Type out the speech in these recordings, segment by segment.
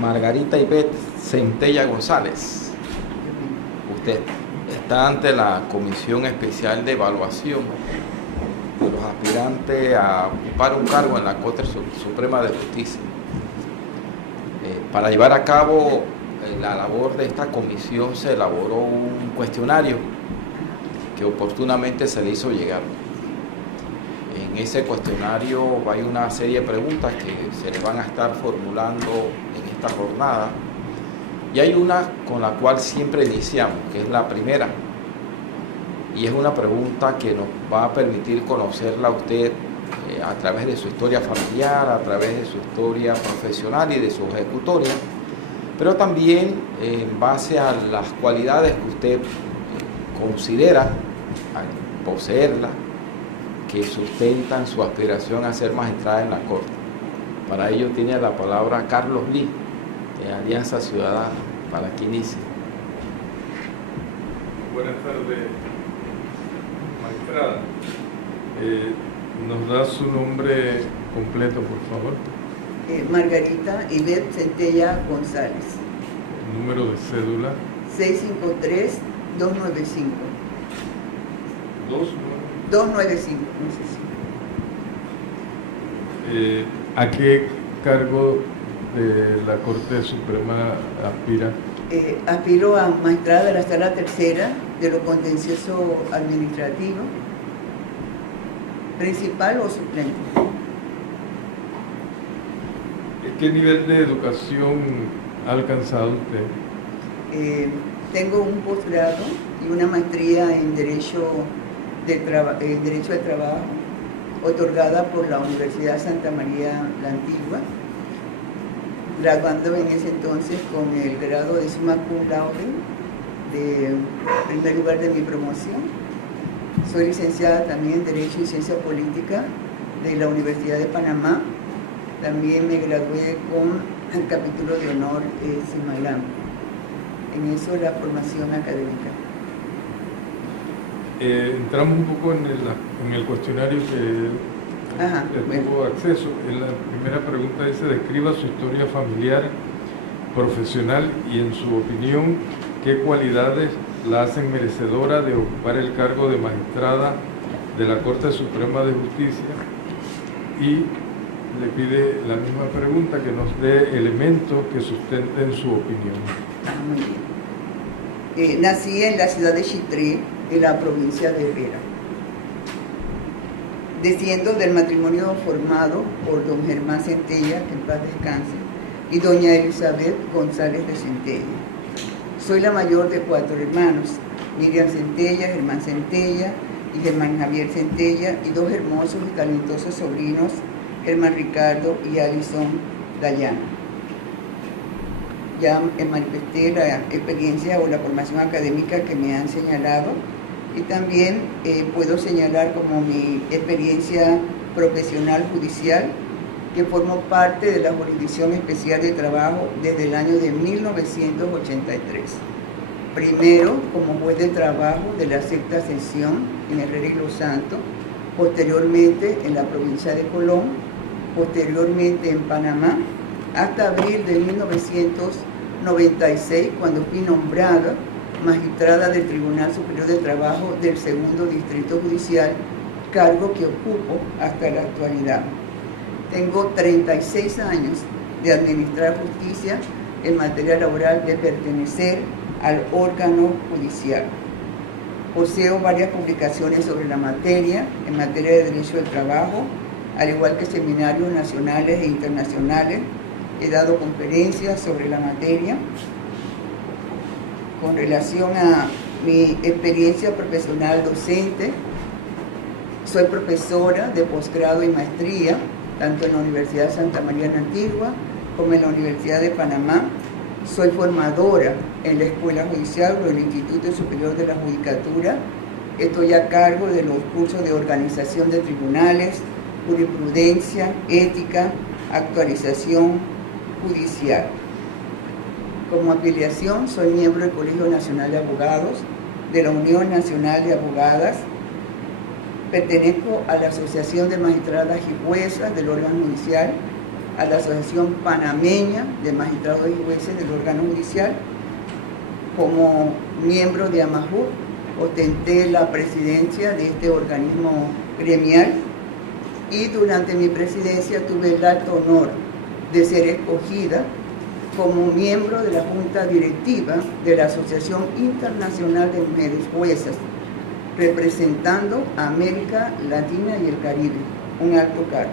Margarita Ivette Centella González, usted está ante la Comisión Especial de Evaluación de los aspirantes a ocupar un cargo en la Corte Suprema de Justicia. Para llevar a cabo la labor de esta comisión se elaboró un cuestionario que oportunamente se le hizo llegar. En ese cuestionario hay una serie de preguntas que se le van a estar formulando en esta jornada, y hay una con la cual siempre iniciamos, que es la primera, y es una pregunta que nos va a permitir conocerla a usted a través de su historia familiar, a través de su historia profesional y de su ejecutoria, pero también en base a las cualidades que usted considera al poseerla, que sustentan su aspiración a ser magistrada en la Corte. Para ello tiene la palabra Carlos Lee, de Alianza Ciudadana, para que inicie. Buenas tardes, magistrada. ¿Nos da su nombre completo, por favor? Margarita Ivette Centella González. Número de cédula. 653-295. 295, no sé si. ¿A qué cargo de la Corte Suprema aspira? Aspiro a magistrada de la Sala Tercera de lo contencioso administrativo, principal o suplente. ¿Qué nivel de educación ha alcanzado usted? Tengo un posgrado y una maestría en Derecho al Trabajo, otorgada por la Universidad Santa María la Antigua, graduando en ese entonces con el grado de summa cum laude, de primer lugar de mi promoción. Soy licenciada también en Derecho y Ciencia Política de la Universidad de Panamá. También me gradué con el capítulo de honor Simailán. En eso la formación académica. Entramos un poco en el cuestionario que tuvo acceso. En la primera pregunta dice: describa su historia familiar, profesional y, en su opinión, qué cualidades la hacen merecedora de ocupar el cargo de magistrada de la Corte Suprema de Justicia, y le pide la misma pregunta, que nos dé elementos que sustenten su opinión. Muy bien. Nací en la ciudad de Chitré, en la provincia de Herrera. Desciendo del matrimonio formado por don Germán Centella, que en paz descanse, y doña Elizabeth González de Centella. Soy la mayor de 4 hermanos: Miriam Centella, Germán Centella y Germán Javier Centella, y 2 hermosos y talentosos sobrinos, Germán Ricardo y Alison Dayana. Ya manifesté la experiencia o la formación académica que me han señalado, y también puedo señalar como mi experiencia profesional judicial, que formo parte de la Jurisdicción Especial de Trabajo desde el año de 1983. Primero como juez de trabajo de la sexta sección en Herrera y Los Santos, posteriormente en la provincia de Colón, posteriormente en Panamá, hasta abril de 1996, cuando fui nombrada magistrada del Tribunal Superior de Trabajo del Segundo Distrito Judicial, cargo que ocupo hasta la actualidad. Tengo 36 años de administrar justicia en materia laboral, de pertenecer al órgano judicial. Poseo varias publicaciones sobre la materia, en materia de derecho del trabajo, al igual que seminarios nacionales e internacionales. He dado conferencias sobre la materia. Con relación a mi experiencia profesional docente, soy profesora de posgrado y maestría, tanto en la Universidad Santa María la Antigua como en la Universidad de Panamá. Soy formadora en la Escuela Judicial o el Instituto Superior de la Judicatura. Estoy a cargo de los cursos de organización de tribunales, jurisprudencia, ética, actualización judicial. Como afiliación, soy miembro del Colegio Nacional de Abogados, de la Unión Nacional de Abogadas. Pertenezco a la Asociación de Magistradas y Juezas del órgano judicial, a la Asociación Panameña de Magistrados y Jueces del órgano judicial. Como miembro de AMAJUR, ostenté la presidencia de este organismo gremial y durante mi presidencia tuve el alto honor de ser escogida como miembro de la Junta Directiva de la Asociación Internacional de Mujeres Juezas, representando a América Latina y el Caribe, un alto cargo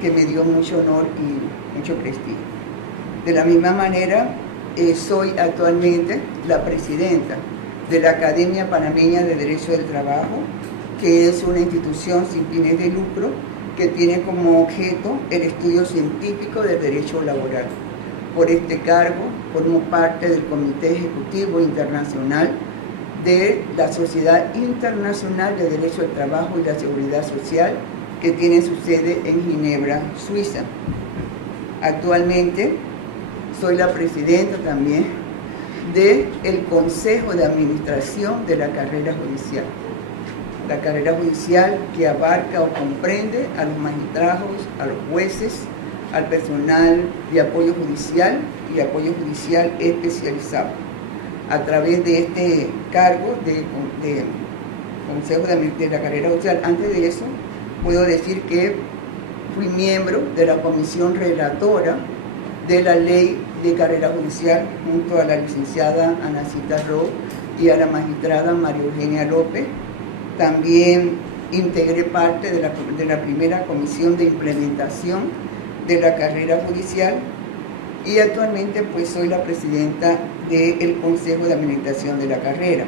que me dio mucho honor y mucho prestigio. De la misma manera, soy actualmente la presidenta de la Academia Panameña de Derecho del Trabajo, que es una institución sin fines de lucro que tiene como objeto el estudio científico del derecho laboral. Por este cargo formo parte del Comité Ejecutivo Internacional de la Sociedad Internacional de Derecho del Trabajo y la Seguridad Social, que tiene su sede en Ginebra, Suiza. Actualmente soy la presidenta también del Consejo de Administración de la Carrera Judicial. La carrera judicial que abarca o comprende a los magistrados, a los jueces, al personal de apoyo judicial y apoyo judicial especializado. A través de este cargo de Consejo de la Carrera Judicial, antes de eso, puedo decir que fui miembro de la comisión relatora de la ley de carrera judicial junto a la licenciada Anacita Rowe y a la magistrada María Eugenia López. También integré parte de la primera comisión de implementación de la carrera judicial y actualmente pues soy la presidenta del Consejo de Administración de la Carrera.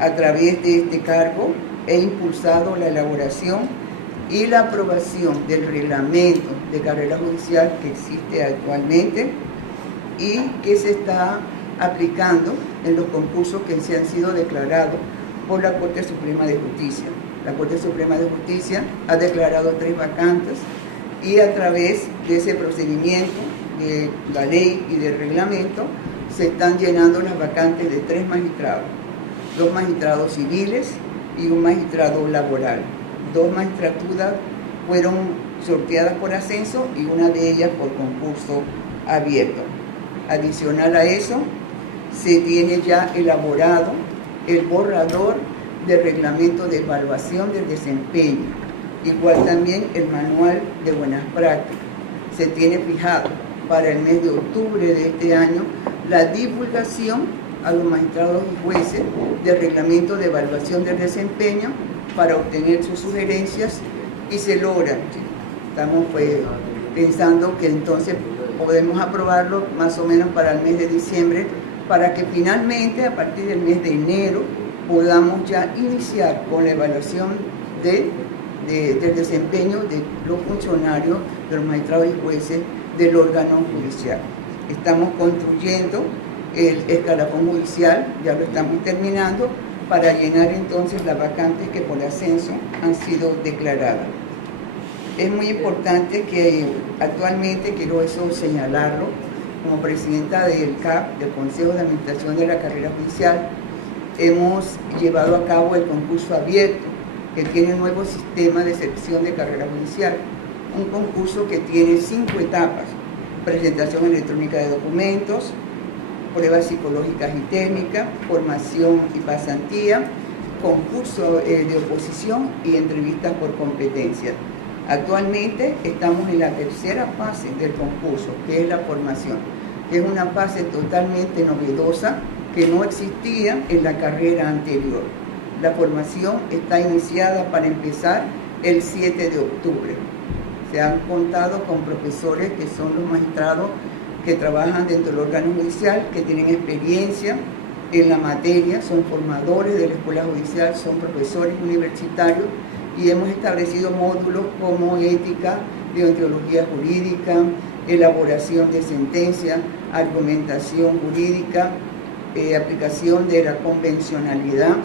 A través de este cargo he impulsado la elaboración y la aprobación del reglamento de carrera judicial que existe actualmente y que se está aplicando en los concursos que se han sido declarados por la Corte Suprema de Justicia. La Corte Suprema de Justicia ha declarado 3 vacantes y a través de ese procedimiento de la ley y del reglamento se están llenando las vacantes de 3 magistrados, 2 magistrados civiles y un magistrado laboral. 2 magistraturas fueron sorteadas por ascenso y una de ellas por concurso abierto. Adicional a eso, se tiene ya elaborado el borrador de reglamento de evaluación del desempeño, igual también el manual de buenas prácticas. Se tiene fijado para el mes de octubre de este año la divulgación a los magistrados y jueces del reglamento de evaluación del desempeño para obtener sus sugerencias y se logra. Estamos pensando que entonces podemos aprobarlo más o menos para el mes de diciembre para que finalmente a partir del mes de enero podamos ya iniciar con la evaluación del desempeño de los funcionarios, de los magistrados y jueces del órgano judicial. Estamos construyendo el escalafón judicial, ya lo estamos terminando, para llenar entonces las vacantes que por ascenso han sido declaradas. Es muy importante que actualmente, quiero eso señalarlo, como presidenta del CAP, del Consejo de Administración de la Carrera Judicial, hemos llevado a cabo el concurso abierto, que tiene un nuevo sistema de selección de carrera judicial, un concurso que tiene 5 etapas: presentación electrónica de documentos, pruebas psicológicas y técnicas, formación y pasantía, concurso de oposición y entrevistas por competencia. Actualmente estamos en la tercera fase del concurso, que es la formación, que es una fase totalmente novedosa que no existía en la carrera anterior. La formación está iniciada para empezar el 7 de octubre. Se han contado con profesores que son los magistrados que trabajan dentro del órgano judicial, que tienen experiencia en la materia, son formadores de la escuela judicial, son profesores universitarios y hemos establecido módulos como ética, deontología jurídica, elaboración de sentencia, argumentación jurídica, aplicación de la convencionalidad,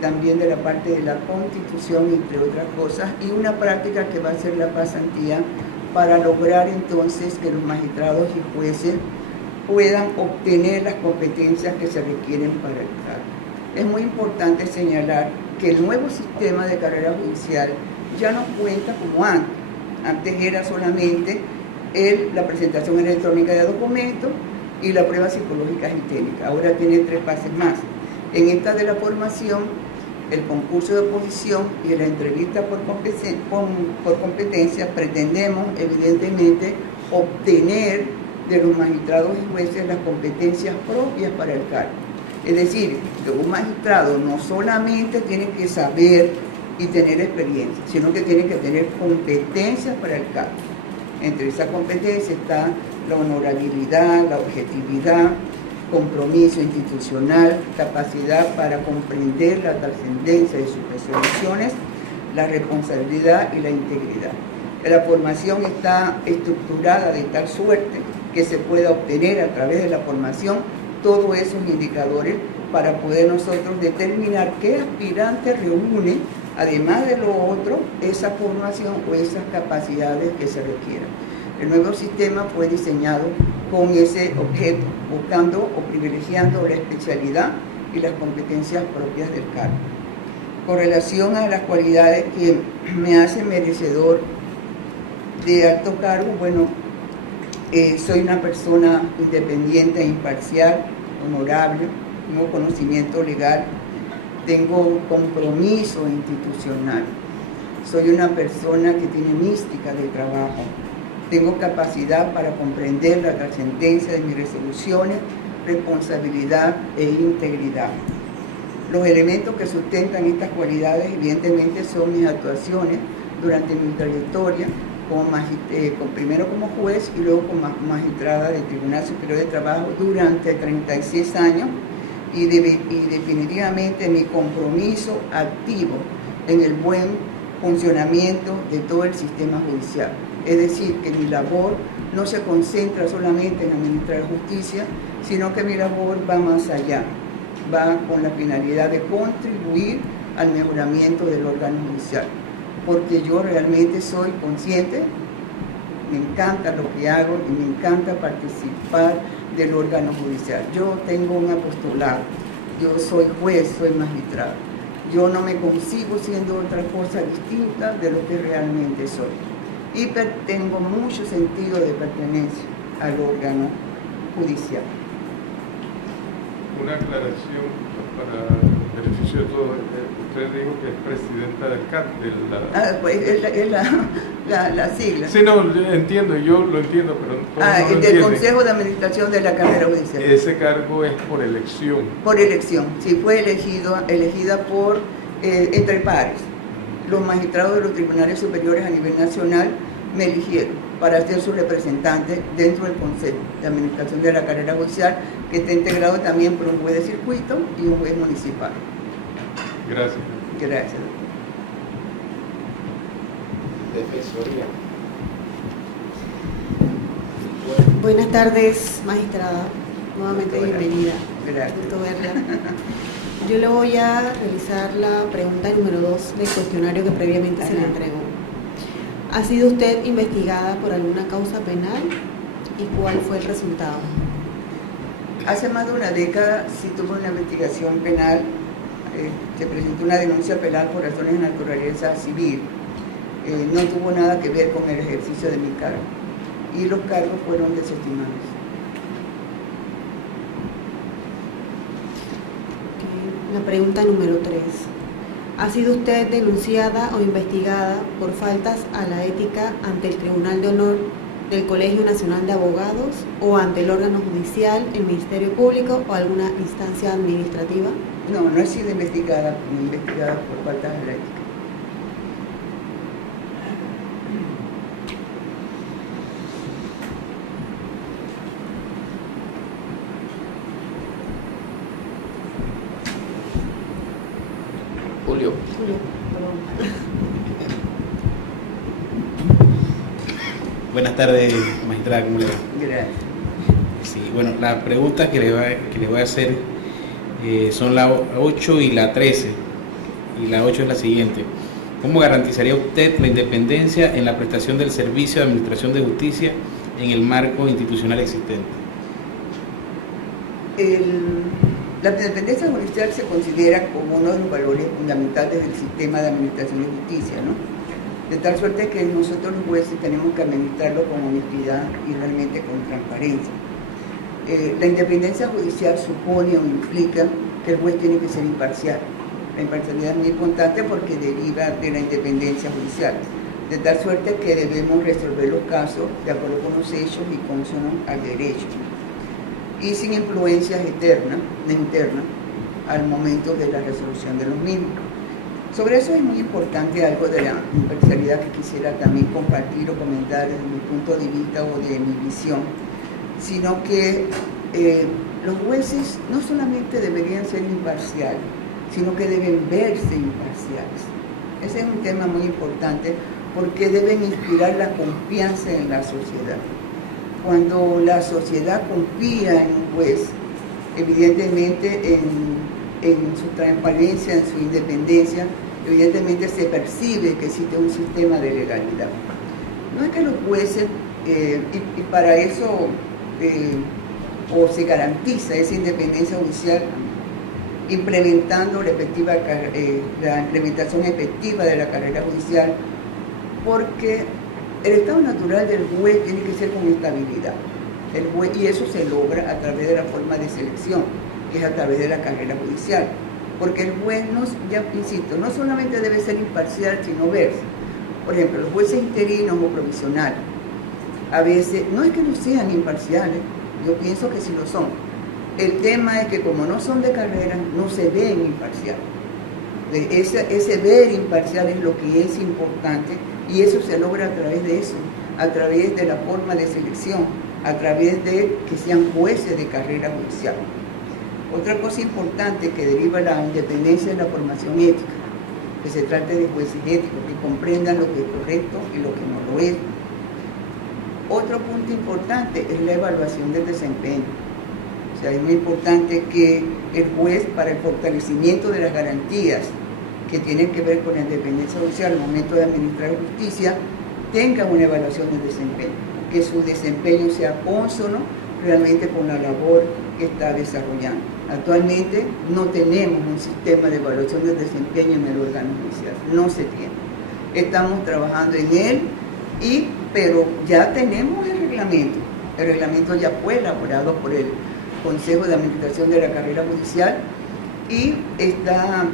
también de la parte de la Constitución, entre otras cosas, y una práctica que va a ser la pasantía para lograr entonces que los magistrados y jueces puedan obtener las competencias que se requieren para el cargo. Es muy importante señalar que el nuevo sistema de carrera judicial ya no cuenta como antes. Antes era solamente la presentación electrónica de documentos y la prueba psicológica y técnica. Ahora tiene 3 fases más. En esta de la formación, el concurso de oposición y la entrevista por competencia, pretendemos evidentemente obtener de los magistrados y jueces las competencias propias para el cargo. Es decir, que un magistrado no solamente tiene que saber y tener experiencia, sino que tiene que tener competencias para el cargo. Entre esa competencia está la honorabilidad, la objetividad, compromiso institucional, capacidad para comprender la trascendencia de sus resoluciones, la responsabilidad y la integridad. La formación está estructurada de tal suerte que se pueda obtener a través de la formación todos esos indicadores para poder nosotros determinar qué aspirante reúne, además de lo otro, esa formación o esas capacidades que se requieran. El nuevo sistema fue diseñado con ese objeto, buscando o privilegiando la especialidad y las competencias propias del cargo. Con relación a las cualidades que me hacen merecedor de alto cargo, bueno, soy una persona independiente e imparcial, honorable, tengo conocimiento legal, tengo compromiso institucional, soy una persona que tiene mística de trabajo, tengo capacidad para comprender la trascendencia de mis resoluciones, responsabilidad e integridad. Los elementos que sustentan estas cualidades evidentemente son mis actuaciones durante mi trayectoria, primero como juez y luego como magistrada del Tribunal Superior de Trabajo durante 36 años y definitivamente mi compromiso activo en el buen funcionamiento de todo el sistema judicial. Es decir, que mi labor no se concentra solamente en administrar justicia, sino que mi labor va más allá, va con la finalidad de contribuir al mejoramiento del órgano judicial. Porque yo realmente soy consciente, me encanta lo que hago y me encanta participar del órgano judicial. Yo tengo un apostolado, yo soy juez, soy magistrado. Yo no me concibo siendo otra cosa distinta de lo que realmente soy. Y tengo mucho sentido de pertenencia al órgano judicial. Una aclaración para el beneficio de todos. Usted dijo que es presidenta del CAT. Pues es la sigla. Sí, no, entiendo, yo lo entiendo, pero no del Consejo de Administración de la Carrera Judicial. Ese cargo es por elección. Por elección, sí, fue elegida por entre pares. Los magistrados de los tribunales superiores a nivel nacional me eligieron para ser su representante dentro del Consejo de Administración de la Carrera Judicial, que está integrado también por un juez de circuito y un juez municipal. Gracias. Gracias. Defensoría. Buenas tardes, magistrada. Nuevamente bienvenida. Gracias. Gusto verla. Yo le voy a realizar la pregunta número 2 del cuestionario que previamente se le entregó. ¿Ha sido usted investigada por alguna causa penal y cuál fue el resultado? Hace más de una década sí tuve una investigación penal, se presentó una denuncia penal por razones de naturaleza civil. No tuvo nada que ver con el ejercicio de mi cargo y los cargos fueron desestimados. La pregunta número 3. ¿Ha sido usted denunciada o investigada por faltas a la ética ante el Tribunal de Honor del Colegio Nacional de Abogados o ante el órgano judicial, el Ministerio Público o alguna instancia administrativa? No, no he sido investigada por faltas a la ética. Julio. Buenas tardes, magistrada, ¿cómo le va? Gracias. Sí, bueno, las preguntas que le voy a hacer son la 8 y la 13. Y la 8 es la siguiente. ¿Cómo garantizaría usted la independencia en la prestación del servicio de administración de justicia en el marco institucional existente? La independencia judicial se considera como uno de los valores fundamentales del sistema de administración de justicia, ¿no? de tal suerte que nosotros los jueces tenemos que administrarlo con honestidad y realmente con transparencia. La independencia judicial supone o implica que el juez tiene que ser imparcial. La imparcialidad es muy importante porque deriva de la independencia judicial, de tal suerte que debemos resolver los casos de acuerdo con los hechos y consonos al derecho, y sin influencias externas ni internas al momento de la resolución de los mismos. Sobre eso es muy importante algo de la imparcialidad que quisiera también compartir o comentar desde mi punto de vista o de mi visión, sino que los jueces no solamente deberían ser imparciales, sino que deben verse imparciales. Ese es un tema muy importante porque deben inspirar la confianza en la sociedad. Cuando la sociedad confía en un juez, evidentemente en su transparencia, en su independencia, evidentemente se percibe que existe un sistema de legalidad. No es que los jueces, y para eso o se garantiza esa independencia judicial implementando la implementación efectiva de la carrera judicial, porque el estado natural del juez tiene que ser con estabilidad. El juez, y eso se logra a través de la forma de selección, que es a través de la carrera judicial. Porque el juez, ya insisto, no solamente debe ser imparcial, sino verse. Por ejemplo, los jueces interinos o provisionales, a veces, no es que no sean imparciales, yo pienso que sí lo son. El tema es que como no son de carrera, no se ven imparciales. Ese ver imparcial es lo que es importante y eso se logra a través de eso, a través de la forma de selección, a través de que sean jueces de carrera judicial. Otra cosa importante que deriva la independencia es la formación ética, que se trate de jueces éticos, que comprendan lo que es correcto y lo que no lo es. Otro punto importante es la evaluación del desempeño. O sea, es muy importante que el juez, para el fortalecimiento de las garantías que tienen que ver con la independencia judicial al momento de administrar justicia, tenga una evaluación del desempeño, que su desempeño sea cónsono realmente con la labor que está desarrollando. Actualmente no tenemos un sistema de evaluación del desempeño en el órgano judicial, no se tiene. Estamos trabajando en él, pero ya tenemos el reglamento. El reglamento ya fue elaborado por el Consejo de Administración de la Carrera Judicial y está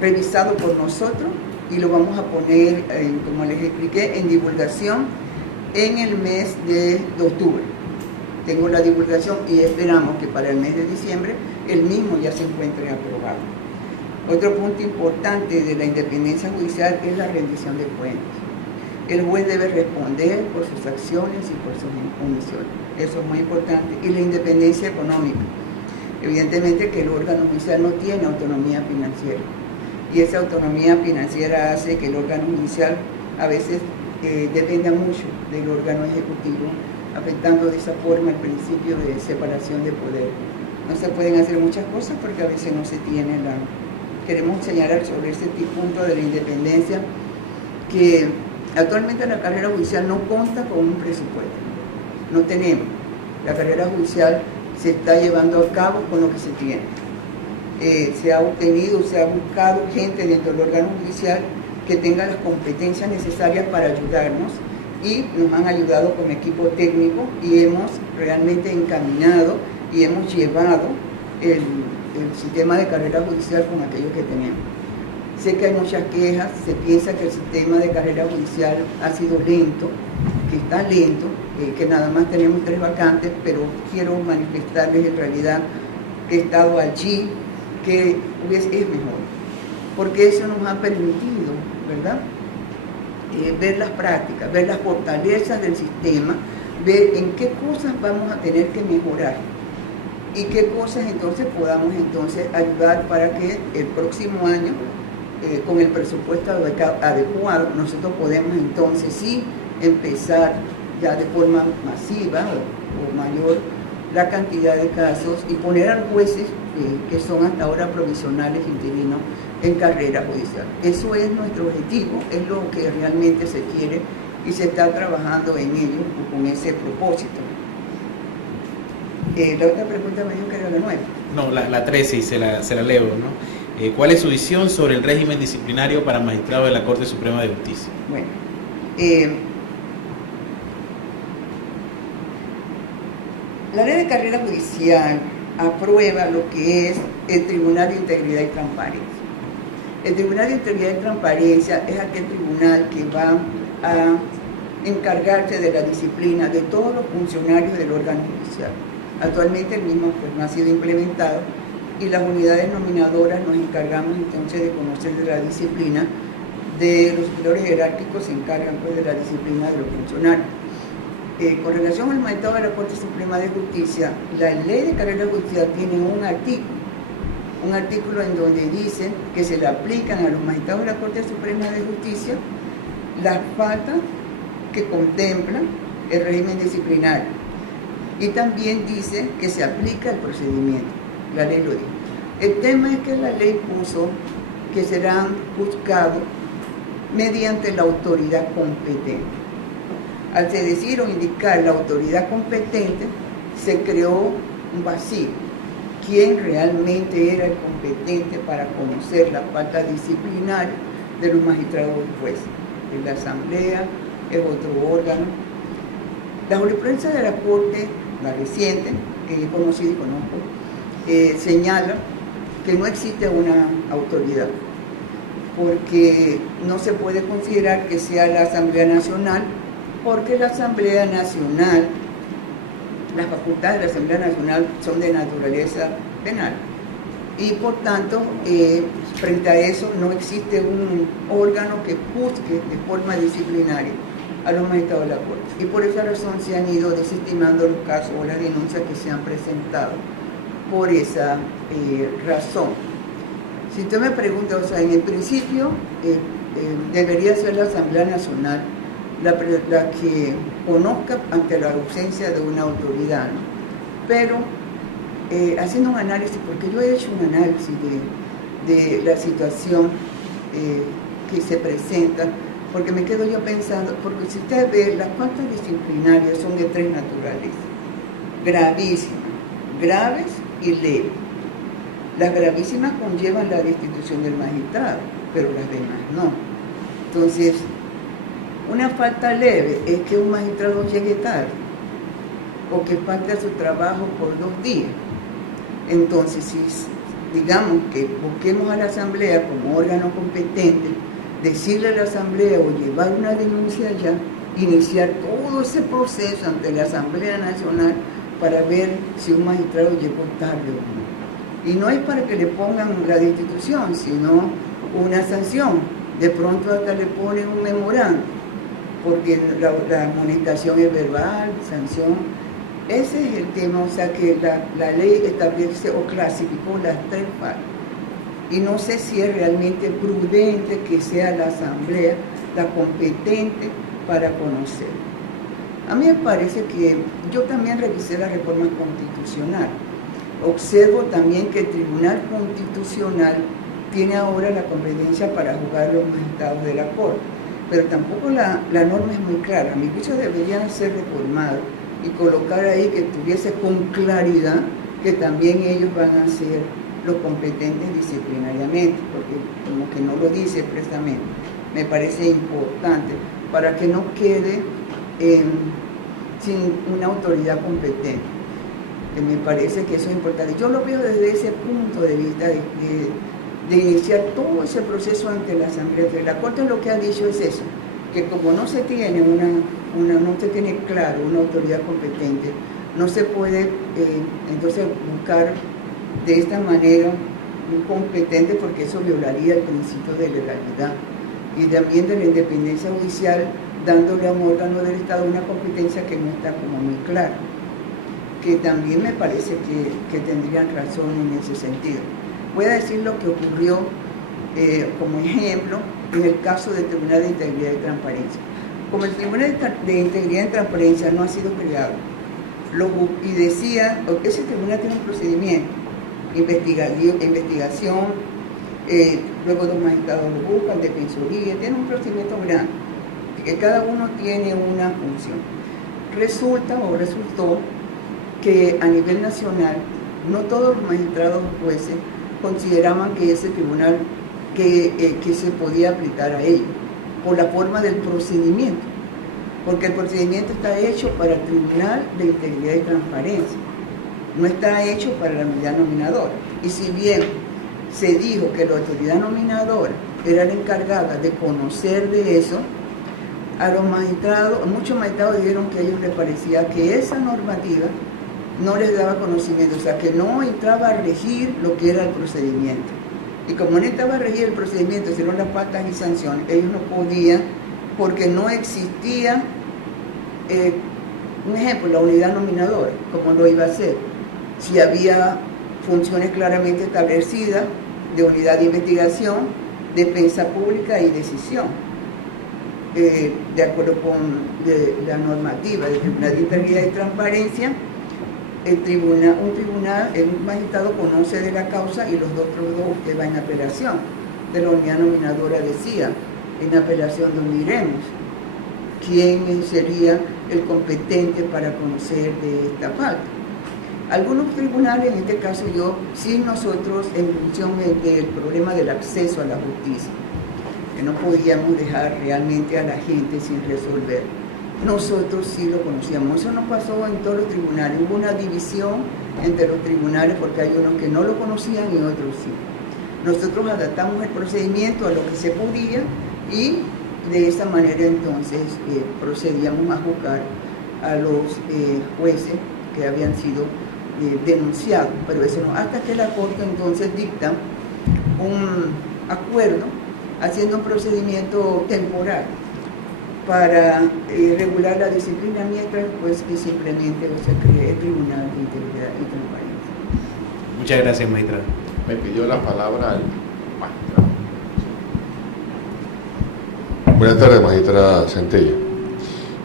revisado por nosotros y lo vamos a poner, como les expliqué, en divulgación en el mes de octubre. Tengo la divulgación y esperamos que para el mes de diciembre el mismo ya se encuentre aprobado. Otro punto importante de la independencia judicial es la rendición de cuentas. El juez debe responder por sus acciones y por sus omisiones. Eso es muy importante. Y la independencia económica. Evidentemente que el órgano judicial no tiene autonomía financiera. Y esa autonomía financiera hace que el órgano judicial a veces dependa mucho del órgano ejecutivo, afectando de esa forma el principio de separación de poder. No se pueden hacer muchas cosas porque a veces no se tiene la... Queremos señalar sobre ese punto de la independencia que actualmente la carrera judicial no conta con un presupuesto. No tenemos. La carrera judicial se está llevando a cabo con lo que se tiene. Se ha obtenido, se ha buscado gente dentro del órgano judicial que tenga las competencias necesarias para ayudarnos y nos han ayudado como equipo técnico y hemos realmente encaminado y hemos llevado el sistema de carrera judicial con aquello que tenemos. Sé que hay muchas quejas, se piensa que el sistema de carrera judicial ha sido lento, que está lento, que nada más tenemos 3 vacantes, pero quiero manifestarles en realidad que he estado allí, que es mejor, porque eso nos ha permitido, ¿verdad?, ver las prácticas, ver las fortalezas del sistema, ver en qué cosas vamos a tener que mejorar y qué cosas entonces podamos ayudar para que el próximo año, con el presupuesto adecuado, nosotros podemos entonces sí empezar ya de forma masiva o mayor la cantidad de casos y poner a los jueces que son hasta ahora provisionales interinos en carrera judicial. Eso es nuestro objetivo, es lo que realmente se quiere y se está trabajando en ello con ese propósito. La otra pregunta me dijo que era la 9. No, la 13 y se la leo, ¿no? ¿Cuál es su visión sobre el régimen disciplinario para magistrados de la Corte Suprema de Justicia? Bueno, La ley de carrera judicial aprueba lo que es el Tribunal de Integridad y Transparencia. El Tribunal de Integridad y Transparencia es aquel tribunal que va a encargarse de la disciplina de todos los funcionarios del órgano judicial. Actualmente el mismo pues, no ha sido implementado y las unidades nominadoras nos encargamos entonces de conocer de la disciplina de los superiores jerárquicos, se encargan pues, de la disciplina de los funcionarios. Con relación al magistrado de la Corte Suprema de Justicia, la ley de carrera judicial tiene un artículo en donde dice que se le aplican a los magistrados de la Corte Suprema de Justicia las faltas que contemplan el régimen disciplinario. Y también dice que se aplica el procedimiento. La ley lo dice. El tema es que la ley puso que serán juzgados mediante la autoridad competente. Al decir o indicar la autoridad competente, se creó un vacío. ¿Quién realmente era el competente para conocer la falta disciplinaria de los magistrados y jueces? ¿Es la Asamblea? ¿Es otro órgano? La jurisprudencia de la Corte, la reciente, que he conocido y conozco, señala que no existe una autoridad, porque no se puede considerar que sea la Asamblea Nacional, porque la Asamblea Nacional, las facultades de la Asamblea Nacional son de naturaleza penal y por tanto frente a eso no existe un órgano que juzgue de forma disciplinaria a los magistrados de la Corte y por esa razón se han ido desestimando los casos o las denuncias que se han presentado por esa razón. Si usted me pregunta, o sea, en el principio debería ser la Asamblea Nacional la que conozca ante la ausencia de una autoridad, ¿no? Pero haciendo un análisis, porque yo he hecho un análisis de la situación que se presenta, porque me quedo yo pensando, porque si usted ve, las faltas disciplinarias son de tres naturalezas: gravísimas, graves y leves. Las gravísimas conllevan la destitución del magistrado, pero las demás no. Entonces, una falta leve es que un magistrado llegue tarde o que falte a su trabajo por 2 días. Entonces, si digamos que busquemos a la Asamblea como órgano competente, decirle a la Asamblea o llevar una denuncia allá, iniciar todo ese proceso ante la Asamblea Nacional para ver si un magistrado llegó tarde o no. Y no es para que le pongan la destitución, sino una sanción. De pronto hasta le ponen un memorando, porque la amonestación es verbal, sanción. Ese es el tema, o sea que la ley establece o clasificó las 3 faltas. Y no sé si es realmente prudente que sea la Asamblea la competente para conocer. A mí me parece que yo también revisé la reforma constitucional. Observo también que el Tribunal Constitucional tiene ahora la competencia para juzgar los magistrados de la Corte. Pero tampoco la norma es muy clara. A mi juicio deberían ser reformados y colocar ahí que tuviese con claridad que también ellos van a ser los competentes disciplinariamente, porque como que no lo dice expresamente. Me parece importante para que no quede sin una autoridad competente. Que me parece que eso es importante. Yo lo veo desde ese punto de vista de iniciar todo ese proceso ante la Asamblea. La Corte lo que ha dicho es eso, que como no se tiene no se tiene claro una autoridad competente, no se puede entonces buscar de esta manera un competente, porque eso violaría el principio de legalidad y también de la independencia judicial, dándole a un órgano del Estado una competencia que no está como muy clara, que también me parece que tendrían razón en ese sentido. Voy a decir lo que ocurrió como ejemplo en el caso del Tribunal de Integridad y Transparencia. Como el Tribunal de Integridad y Transparencia no ha sido creado, y decía, ese tribunal tiene un procedimiento, investigación, luego los magistrados lo buscan, defensoría, tiene un procedimiento grande, que cada uno tiene una función. Resultó que a nivel nacional no todos los magistrados o jueces consideraban que ese tribunal que se podía aplicar a ellos por la forma del procedimiento. porque el procedimiento está hecho para el Tribunal de Integridad y Transparencia, no está hecho para la unidad nominadora. Y si bien se dijo que la autoridad nominadora era la encargada de conocer de eso, a los magistrados, muchos magistrados dijeron que a ellos les parecía que esa normativa no les daba conocimiento, o sea, que no entraba a regir lo que era el procedimiento. Y como no entraba a regir el procedimiento, sino las faltas y sanciones, ellos no podían, porque no existía, un ejemplo, la unidad nominadora, como lo iba a hacer. Si había funciones claramente establecidas de unidad de investigación, defensa pública y decisión, de acuerdo con la normativa del Tribunal de Integridad y Transparencia. Un magistrado conoce de la causa y los otros dos que van en apelación. De la unidad nominadora decía, en apelación donde iremos, quién sería el competente para conocer de esta falta. Algunos tribunales, en este caso nosotros, en función del problema del acceso a la justicia, que no podíamos dejar realmente a la gente sin resolver. Nosotros sí lo conocíamos. Eso no pasó en todos los tribunales. Hubo una división entre los tribunales porque hay unos que no lo conocían y otros sí. Nosotros adaptamos el procedimiento a lo que se podía y de esa manera entonces procedíamos a juzgar a los jueces que habían sido denunciados. Pero eso no, hasta que la Corte entonces dicta un acuerdo haciendo un procedimiento temporal para regular la disciplina, mientras pues que simplemente se cree el Tribunal de Integridad y Transparencia. Muchas gracias, magistrado. Me pidió la palabra el magistrado. Buenas tardes, magistrada Centella.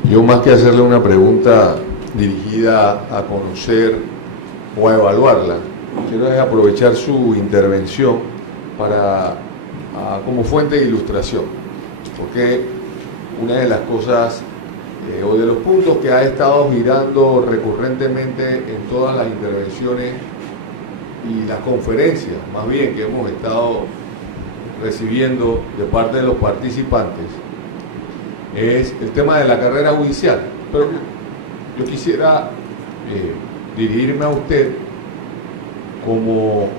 Yo, más que hacerle una pregunta dirigida a conocer o a evaluarla, quiero aprovechar su intervención como fuente de ilustración, porque una de las cosas o de los puntos que ha estado girando recurrentemente en todas las intervenciones y las conferencias, más bien, que hemos estado recibiendo de parte de los participantes, es el tema de la carrera judicial. Pero yo quisiera dirigirme a usted como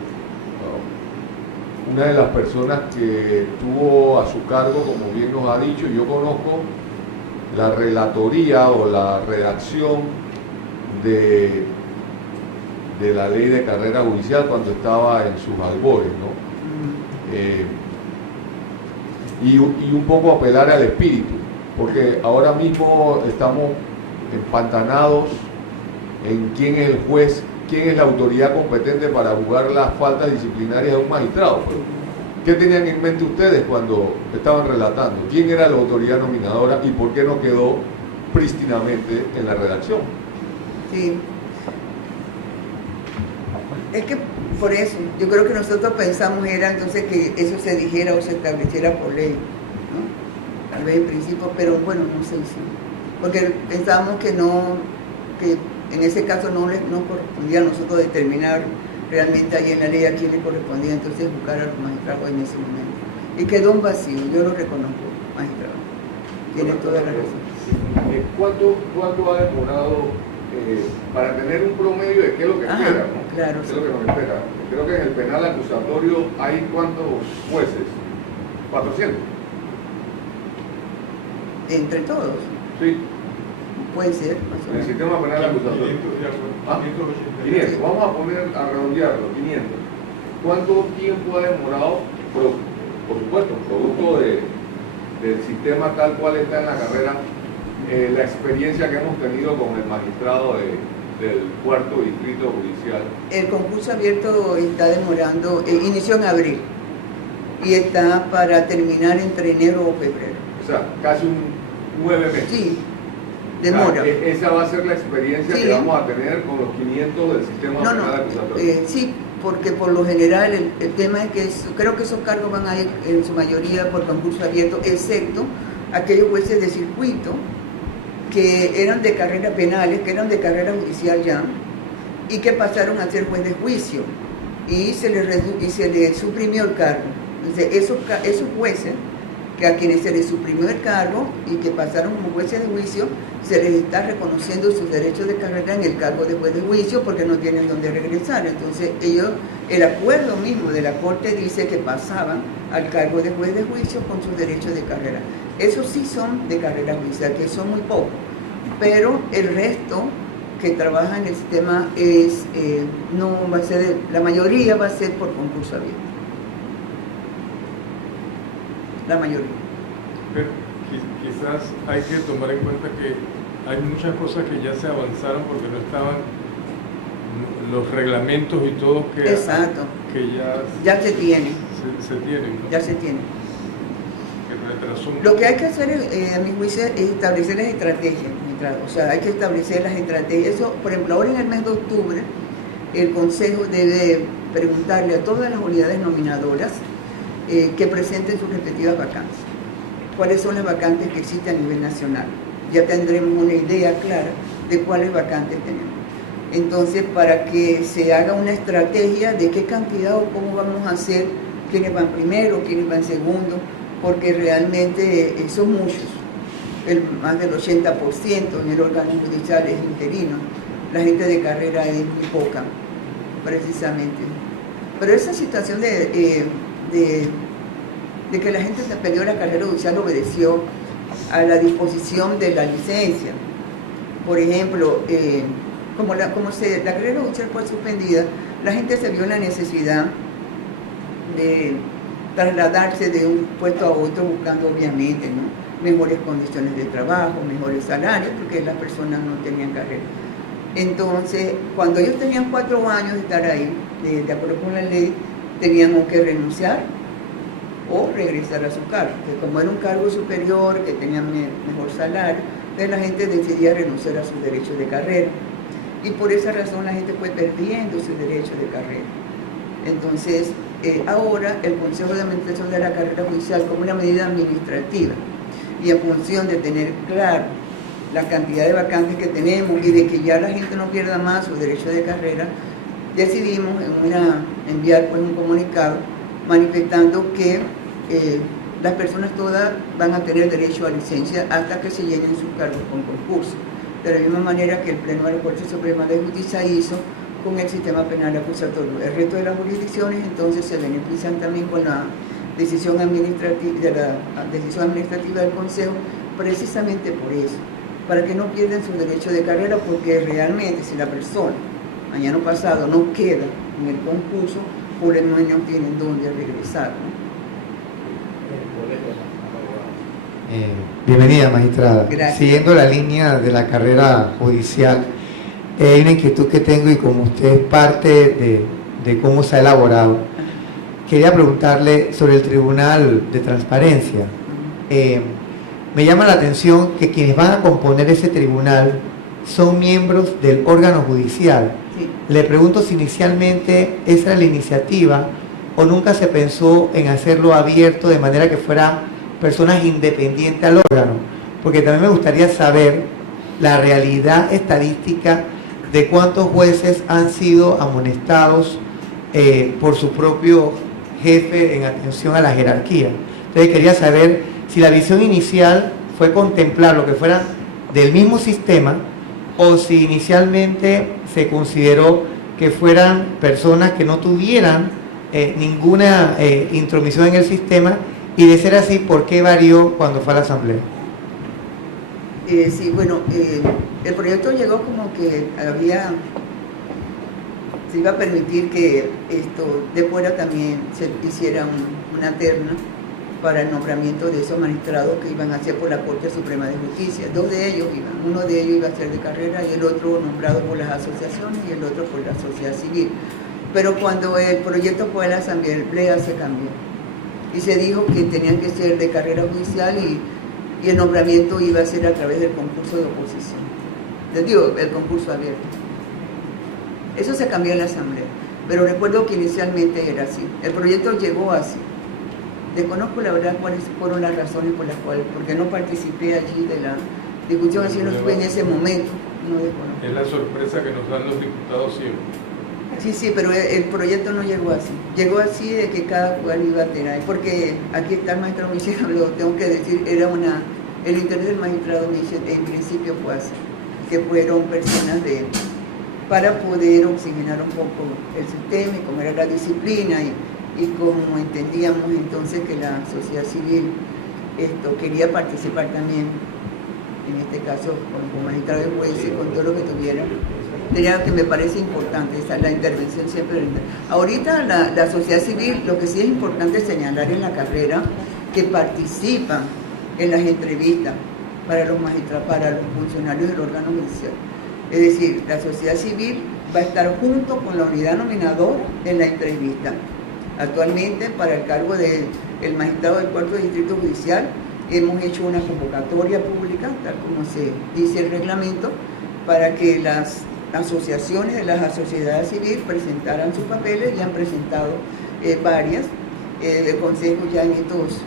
una de las personas que tuvo a su cargo, como bien nos ha dicho, yo conozco la relatoría o la redacción de la ley de carrera judicial cuando estaba en sus albores, ¿no? Y un poco apelar al espíritu, porque ahora mismo estamos empantanados en quién es el juez, quién es la autoridad competente para juzgar las faltas disciplinarias de un magistrado. ¿Qué tenían en mente ustedes cuando estaban relatando? ¿Quién era la autoridad nominadora y por qué no quedó prístinamente en la redacción? Sí. Es que por eso, yo creo que nosotros pensamos era entonces que eso se dijera o se estableciera por ley, ¿no? Tal vez en principio, pero bueno, no se hizo. Porque pensábamos que en ese caso no correspondía a nosotros determinar realmente ahí en la ley a quién le correspondía entonces buscar a los magistrados en ese momento. Y quedó un vacío, yo lo reconozco, magistrado. Tiene toda la razón. ¿Cuánto ha demorado para tener un promedio de qué es lo que espera, ¿no? Claro, ¿Qué es lo que nos espera? Creo que en el penal acusatorio hay ¿cuántos jueces? 400. Entre todos. Sí. Puede ser, más o En el menos. sistema penal acusatorio. 500. Vamos a redondearlo, 500. ¿Cuánto tiempo ha demorado? Pero, por supuesto, producto del sistema tal cual está en la carrera, la experiencia que hemos tenido con el magistrado del cuarto distrito judicial. El concurso abierto está demorando, inició en abril y está para terminar entre enero o febrero. O sea, casi 9 meses. Sí, demora. O sea, esa va a ser la experiencia que vamos a tener con los 500 del sistema penal acusatorio. Sí, porque por lo general el tema es que creo que esos cargos van a ir en su mayoría por concurso abierto, excepto aquellos jueces de circuito que eran de carreras penales, que eran de carrera judicial ya, y que pasaron a ser juez de juicio, y se les suprimió el cargo. Entonces, esos jueces que a quienes se les suprimió el cargo y que pasaron como jueces de juicio, se les está reconociendo sus derechos de carrera en el cargo de juez de juicio porque no tienen dónde regresar. Entonces ellos, el acuerdo mismo de la Corte dice que pasaban al cargo de juez de juicio con sus derechos de carrera. Esos sí son de carrera judicial, que son muy pocos, pero el resto que trabaja en el sistema no va a ser, la mayoría va a ser por concurso abierto. La mayoría. Pero quizás hay que tomar en cuenta que hay muchas cosas que ya se avanzaron porque no estaban los reglamentos y todo que, exacto, que ya se tienen. Se tienen, ¿no? Ya se tienen. Que lo que hay que hacer, a mi juicio, es establecer las estrategias. O sea, hay que establecer las estrategias. Eso, por ejemplo, ahora en el mes de octubre, el Consejo debe preguntarle a todas las unidades nominadoras que presenten sus respectivas vacantes. ¿Cuáles son las vacantes que existen a nivel nacional? Ya tendremos una idea clara de cuáles vacantes tenemos. Entonces, para que se haga una estrategia de qué cantidad o cómo vamos a hacer, quiénes van primero, quiénes van segundo, porque realmente son muchos. Más del 80% en el órgano judicial es interino. La gente de carrera es muy poca, precisamente. Pero esa situación de que la gente que perdió la carrera judicial obedeció a la disposición de la licencia. Por ejemplo, como la carrera judicial fue suspendida, la gente se vio en la necesidad de trasladarse de un puesto a otro buscando obviamente, ¿no?, mejores condiciones de trabajo, mejores salarios, porque las personas no tenían carrera. Entonces, cuando ellos tenían 4 años de estar ahí, de acuerdo con la ley, tenían que renunciar o regresar a su cargo, que como era un cargo superior, que tenían mejor salario, entonces la gente decidía renunciar a sus derechos de carrera. Y por esa razón la gente fue perdiendo sus derechos de carrera. Entonces, ahora el Consejo de Administración de la Carrera Judicial, como una medida administrativa, y en función de tener claro la cantidad de vacantes que tenemos y de que ya la gente no pierda más sus derechos de carrera, decidimos enviar pues un comunicado manifestando que las personas todas van a tener derecho a licencia hasta que se llenen sus cargos con concurso. De la misma manera que el Pleno de la Corte Suprema de Justicia hizo con el sistema penal acusatorio. El resto de las jurisdicciones entonces se benefician también con la decisión administrativa del Consejo, precisamente por eso, para que no pierdan su derecho de carrera, porque realmente si la persona mañana pasado no queda en el concurso, por lo menos no tienen dónde regresar, ¿no? Bienvenida, magistrada. Gracias. Siguiendo la línea de la carrera judicial, hay una inquietud que tengo y como usted es parte de cómo se ha elaborado, quería preguntarle sobre el Tribunal de Transparencia. Me llama la atención que quienes van a componer ese tribunal son miembros del órgano judicial. Sí. Le pregunto si inicialmente esa era la iniciativa o nunca se pensó en hacerlo abierto de manera que fuera personas independientes al órgano, porque también me gustaría saber la realidad estadística de cuántos jueces han sido amonestados por su propio jefe en atención a la jerarquía. Entonces quería saber si la visión inicial fue contemplar lo que fuera del mismo sistema o si inicialmente se consideró que fueran personas que no tuvieran ninguna intromisión en el sistema, y de ser así, ¿por qué varió cuando fue a la asamblea? Sí, bueno, el proyecto llegó como que se iba a permitir que de fuera también se hiciera una terna para el nombramiento de esos magistrados que iban a ser por la Corte Suprema de Justicia. 2 de ellos iban, uno de ellos iba a ser de carrera y el otro nombrado por las asociaciones y el otro por la sociedad civil. Pero cuando el proyecto fue a la asamblea se cambió y se dijo que tenían que ser de carrera judicial y el nombramiento iba a ser a través del concurso de oposición. El concurso abierto. Eso se cambió en la asamblea, pero recuerdo que inicialmente era así. El proyecto llegó así. Desconozco la verdad cuáles fueron las razones por las cuales, porque no participé allí de la discusión, así no estuve en ese momento, no desconozco. Es la sorpresa que nos dan los diputados siempre. Sí, pero el proyecto no llegó así. Llegó así de que cada cual iba a tener, porque aquí está el magistrado Michel, lo tengo que decir, el interés del magistrado Michel en principio fue así, que fueron personas para poder oxigenar un poco el sistema y como era la disciplina y como entendíamos entonces que la sociedad civil quería participar también, en este caso con magistrado de juez y con todo lo que tuviera. Que me parece importante la intervención siempre. Ahorita la sociedad civil, lo que sí es importante señalar en la carrera, que participan en las entrevistas para los magistrados, para los funcionarios del órgano judicial. Es decir, la sociedad civil va a estar junto con la unidad nominadora en la entrevista. Actualmente, para el cargo del magistrado del cuarto distrito judicial, hemos hecho una convocatoria pública, tal como se dice el reglamento, para que las asociaciones de la sociedad civil presentaran sus papeles y han presentado varias. El Consejo ya en estos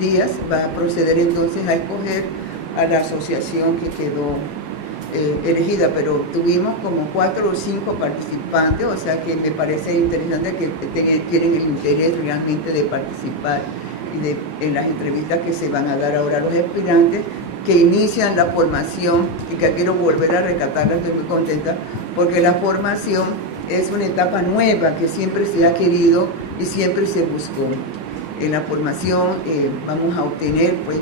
días va a proceder entonces a escoger a la asociación que quedó elegida, pero tuvimos como 4 o 5 participantes, o sea que me parece interesante que tienen el interés realmente de participar en las entrevistas que se van a dar ahora a los aspirantes que inician la formación y que quiero volver a rescatarla. Estoy muy contenta porque la formación es una etapa nueva que siempre se ha querido y siempre se buscó. En la formación vamos a obtener pues,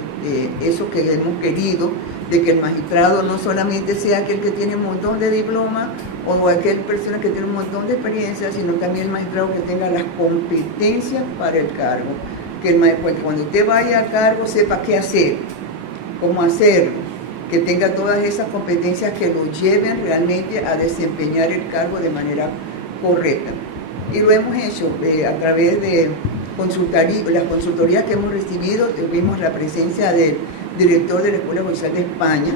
eso que hemos querido, de que el magistrado no solamente sea aquel que tiene un montón de diplomas o aquel persona que tiene un montón de experiencia, sino también el magistrado que tenga las competencias para el cargo. Que cuando usted vaya al cargo sepa qué hacer, cómo hacerlo, que tenga todas esas competencias que lo lleven realmente a desempeñar el cargo de manera correcta. Y lo hemos hecho a través de las consultorías que hemos recibido. Tuvimos la presencia del director de la Escuela Judicial de España,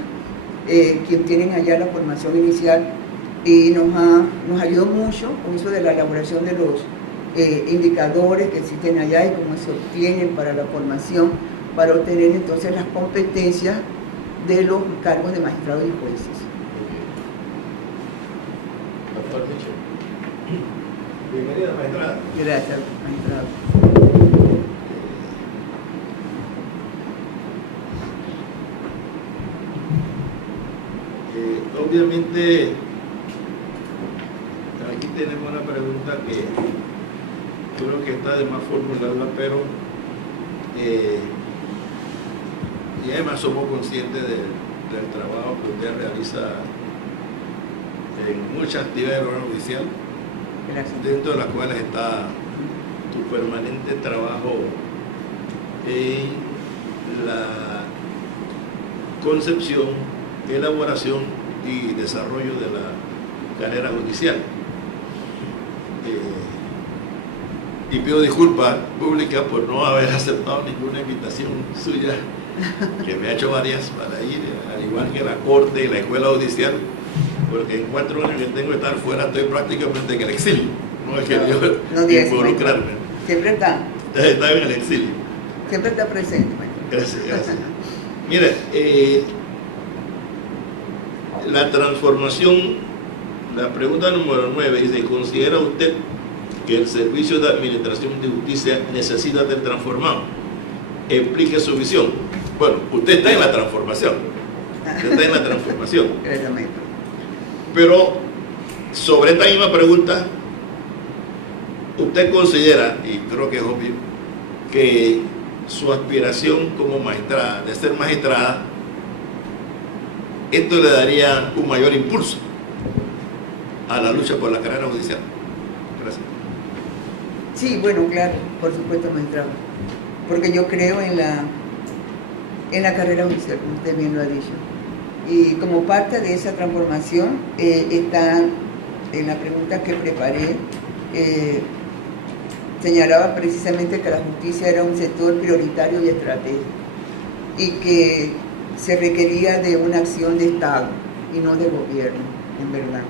quien tienen allá la formación inicial, y nos ayudó mucho con eso de la elaboración de los indicadores que existen allá y cómo se obtienen para la formación, para obtener entonces las competencias de los cargos de magistrados y jueces. Doctor Michel. Bienvenida, magistrada. Gracias, magistrado. Obviamente, aquí tenemos una pregunta que creo que está de más formularla, pero y además somos conscientes del trabajo que usted realiza en muchas actividades del órgano judicial, dentro de las cuales está tu permanente trabajo en la concepción, elaboración y desarrollo de la carrera judicial. Y pido disculpas públicas por no haber aceptado ninguna invitación suya, que me ha hecho varias para ir, al igual que la corte y la escuela judicial, porque en 4 años que tengo que estar fuera estoy prácticamente en el exilio. No es que yo involucrarme. Siempre está. Está en el exilio. Siempre está presente. Gracias, gracias. Mire, la transformación, la pregunta número 9 dice: ¿considera usted que el servicio de administración de justicia necesita ser transformado? Explique su visión. Bueno, usted está en la transformación. Usted está en la transformación. Pero sobre esta misma pregunta, usted considera, y creo que es obvio, que su aspiración como magistrada, de ser magistrada, esto le daría un mayor impulso a la lucha por la carrera judicial. Gracias. Sí, bueno, claro, por supuesto, magistrado. Porque yo creo en la carrera judicial, como usted bien lo ha dicho. Y como parte de esa transformación está en la pregunta que preparé, señalaba precisamente que la justicia era un sector prioritario y estratégico y que se requería de una acción de Estado y no de gobierno, en verdad,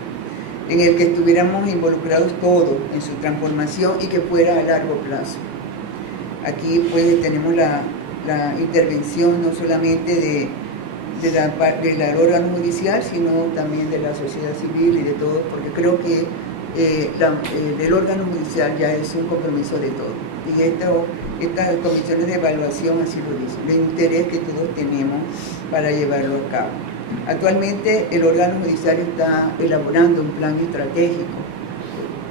en el que estuviéramos involucrados todos en su transformación y que fuera a largo plazo. Aquí pues tenemos la intervención no solamente del órgano judicial, sino también de la sociedad civil y de todos, porque creo que del órgano judicial ya es un compromiso de todos. Y estas comisiones de evaluación así lo dicen, el interés que todos tenemos para llevarlo a cabo. Actualmente el órgano judicial está elaborando un plan estratégico.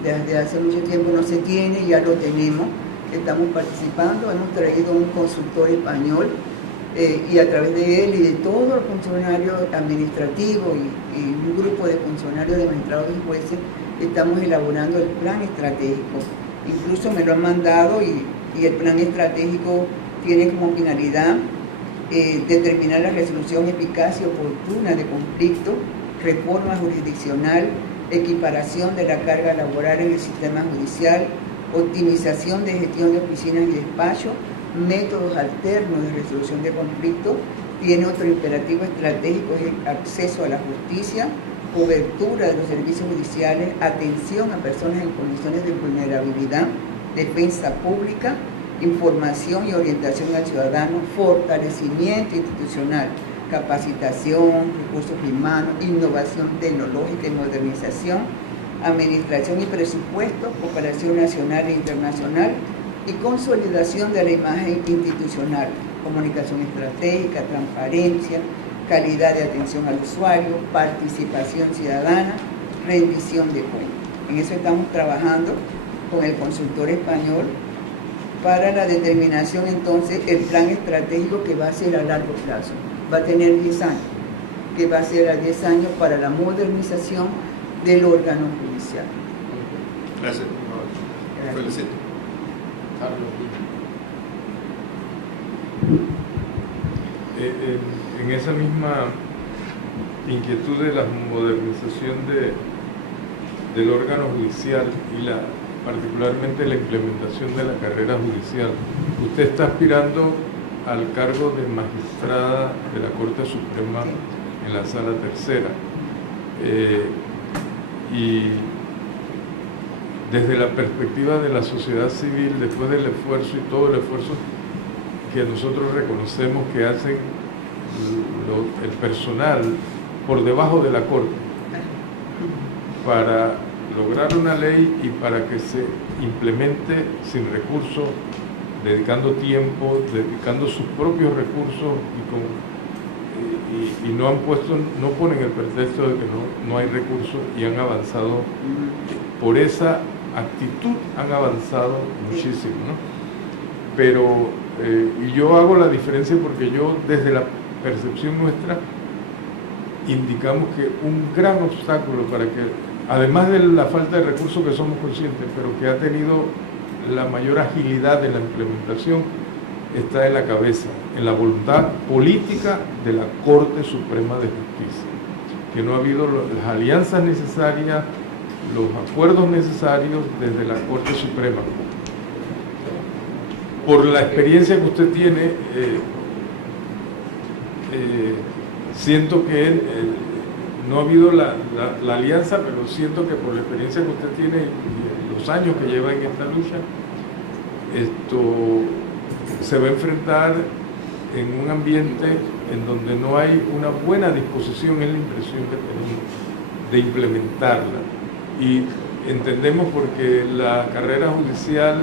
Desde hace mucho tiempo no se tiene, ya lo tenemos, estamos participando, hemos traído un consultor español y a través de él y de todos los funcionarios administrativos y un grupo de funcionarios de magistrados y jueces, estamos elaborando el plan estratégico. Incluso me lo han mandado y el plan estratégico tiene como finalidad determinar la resolución eficaz y oportuna de conflictos, reforma jurisdiccional, equiparación de la carga laboral en el sistema judicial, optimización de gestión de oficinas y despachos, métodos alternos de resolución de conflictos. Tiene otro imperativo estratégico, es el acceso a la justicia, cobertura de los servicios judiciales, atención a personas en condiciones de vulnerabilidad, defensa pública, información y orientación al ciudadano, fortalecimiento institucional, capacitación, recursos humanos, innovación tecnológica y modernización, administración y presupuesto, cooperación nacional e internacional y consolidación de la imagen institucional, comunicación estratégica, transparencia, calidad de atención al usuario, participación ciudadana, rendición de cuentas. En eso estamos trabajando con el consultor español para la determinación entonces el plan estratégico que va a ser a largo plazo. Va a tener 10 años, que va a ser a 10 años para la modernización del órgano judicial. Gracias. Felicito. En esa misma inquietud de la modernización del órgano judicial y particularmente la implementación de la carrera judicial, usted está aspirando al cargo de magistrada de la Corte Suprema en la Sala Tercera. Y desde la perspectiva de la sociedad civil, después del esfuerzo y todo el esfuerzo que nosotros reconocemos que hacen el personal por debajo de la Corte para lograr una ley y para que se implemente sin recursos, dedicando tiempo, dedicando sus propios recursos y no ponen el pretexto de que no hay recursos y han avanzado. Por esa actitud han avanzado muchísimo, ¿no? Pero y yo hago la diferencia porque yo desde la percepción nuestra indicamos que un gran obstáculo para que, además de la falta de recursos que somos conscientes, pero que ha tenido la mayor agilidad en la implementación, está en la cabeza, en la voluntad política de la Corte Suprema de Justicia, que no ha habido las alianzas necesarias, los acuerdos necesarios desde la Corte Suprema. Por la experiencia que usted tiene, siento que no ha habido la alianza, pero siento que por la experiencia que usted tiene y los años que lleva en esta lucha, se va a enfrentar en un ambiente en donde no hay una buena disposición, es la impresión que tenemos, de implementarla. Y entendemos porque la carrera judicial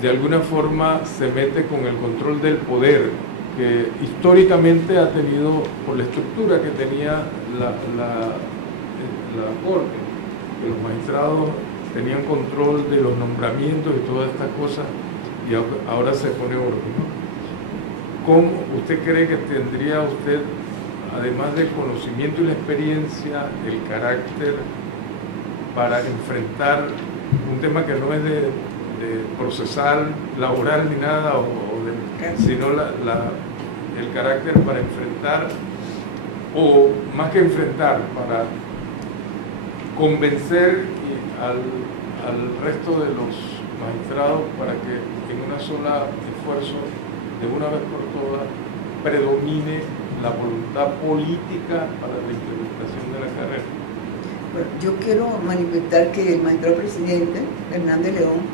de alguna forma se mete con el control del poder que históricamente ha tenido por la estructura que tenía la Corte, que los magistrados tenían control de los nombramientos y todas estas cosas, y ahora se pone orden, ¿no? ¿Cómo usted cree que tendría usted, además del conocimiento y la experiencia, el carácter para enfrentar un tema que no es de procesal, laboral ni nada, sino el carácter para enfrentar, o más que enfrentar, para convencer al resto de los magistrados para que en una sola esfuerzo, de una vez por todas, predomine la voluntad política para la implementación de la carrera? Bueno, yo quiero manifestar que el magistrado presidente, Hernández León,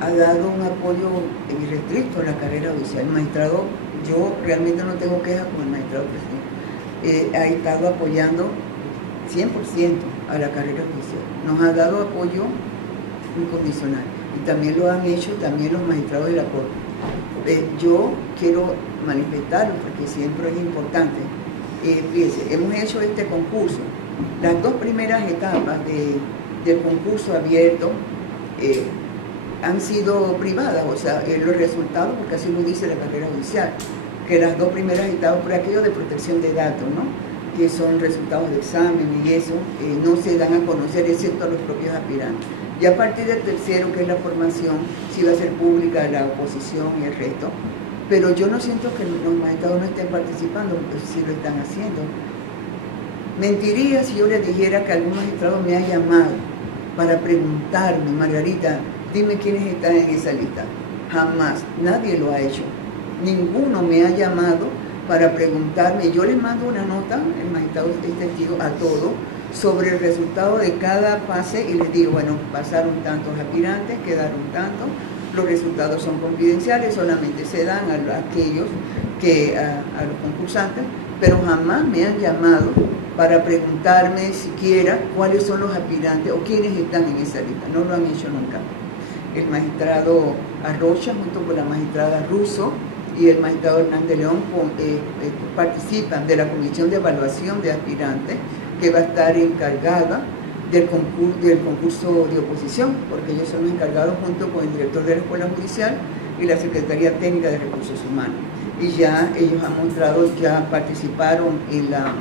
ha dado un apoyo irrestricto a la carrera judicial. El magistrado, yo realmente no tengo quejas con el magistrado presidente. Ha estado apoyando 100%. a la carrera judicial. Nos ha dado apoyo incondicional y también lo han hecho también los magistrados de la Corte. Yo quiero manifestarlo porque siempre es importante. Fíjense, hemos hecho este concurso. Las dos primeras etapas del concurso abierto han sido privadas, o sea, los resultados, porque así lo dice la carrera judicial, que las dos primeras etapas, por aquello de protección de datos, ¿no?, que son resultados de examen y eso, no se dan a conocer excepto a los propios aspirantes. Y a partir del tercero, que es la formación, sí va a ser pública la oposición y el resto, pero yo no siento que los magistrados no estén participando, porque sí lo están haciendo. Mentiría si yo les dijera que algún magistrado me ha llamado para preguntarme, Margarita, dime quiénes están en esa lista. Jamás, nadie lo ha hecho. Ninguno me ha llamado para preguntarme. Yo les mando una nota, el magistrado es testigo, a todo, sobre el resultado de cada fase y les digo, bueno, pasaron tantos aspirantes, quedaron tantos, los resultados son confidenciales, solamente se dan a aquellos a los concursantes, pero jamás me han llamado para preguntarme siquiera cuáles son los aspirantes o quiénes están en esa lista. No lo han hecho nunca. El magistrado Arrocha, junto con la magistrada Russo y el magistrado Hernández León, participan de la Comisión de Evaluación de Aspirantes, que va a estar encargada del concurso de oposición, porque ellos son los encargados junto con el director de la Escuela Judicial y la Secretaría Técnica de Recursos Humanos. Y ya ellos han mostrado, ya participaron en la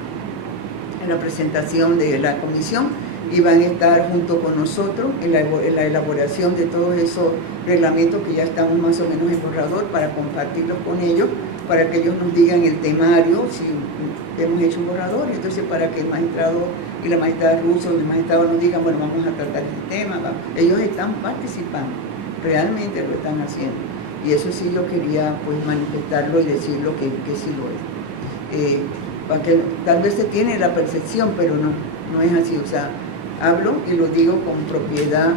presentación de la comisión y van a estar junto con nosotros en la elaboración de todos esos reglamentos que ya estamos más o menos en borrador para compartirlos con ellos, para que ellos nos digan el temario, si hemos hecho un borrador, entonces para que el magistrado y la magistrada Russo y el magistrado nos digan, bueno, vamos a tratar este tema, ellos están participando, realmente lo están haciendo. Y eso sí yo quería pues manifestarlo y decirlo que sí lo es. Para que tal vez se tiene la percepción, pero no es así. O sea, hablo y lo digo con propiedad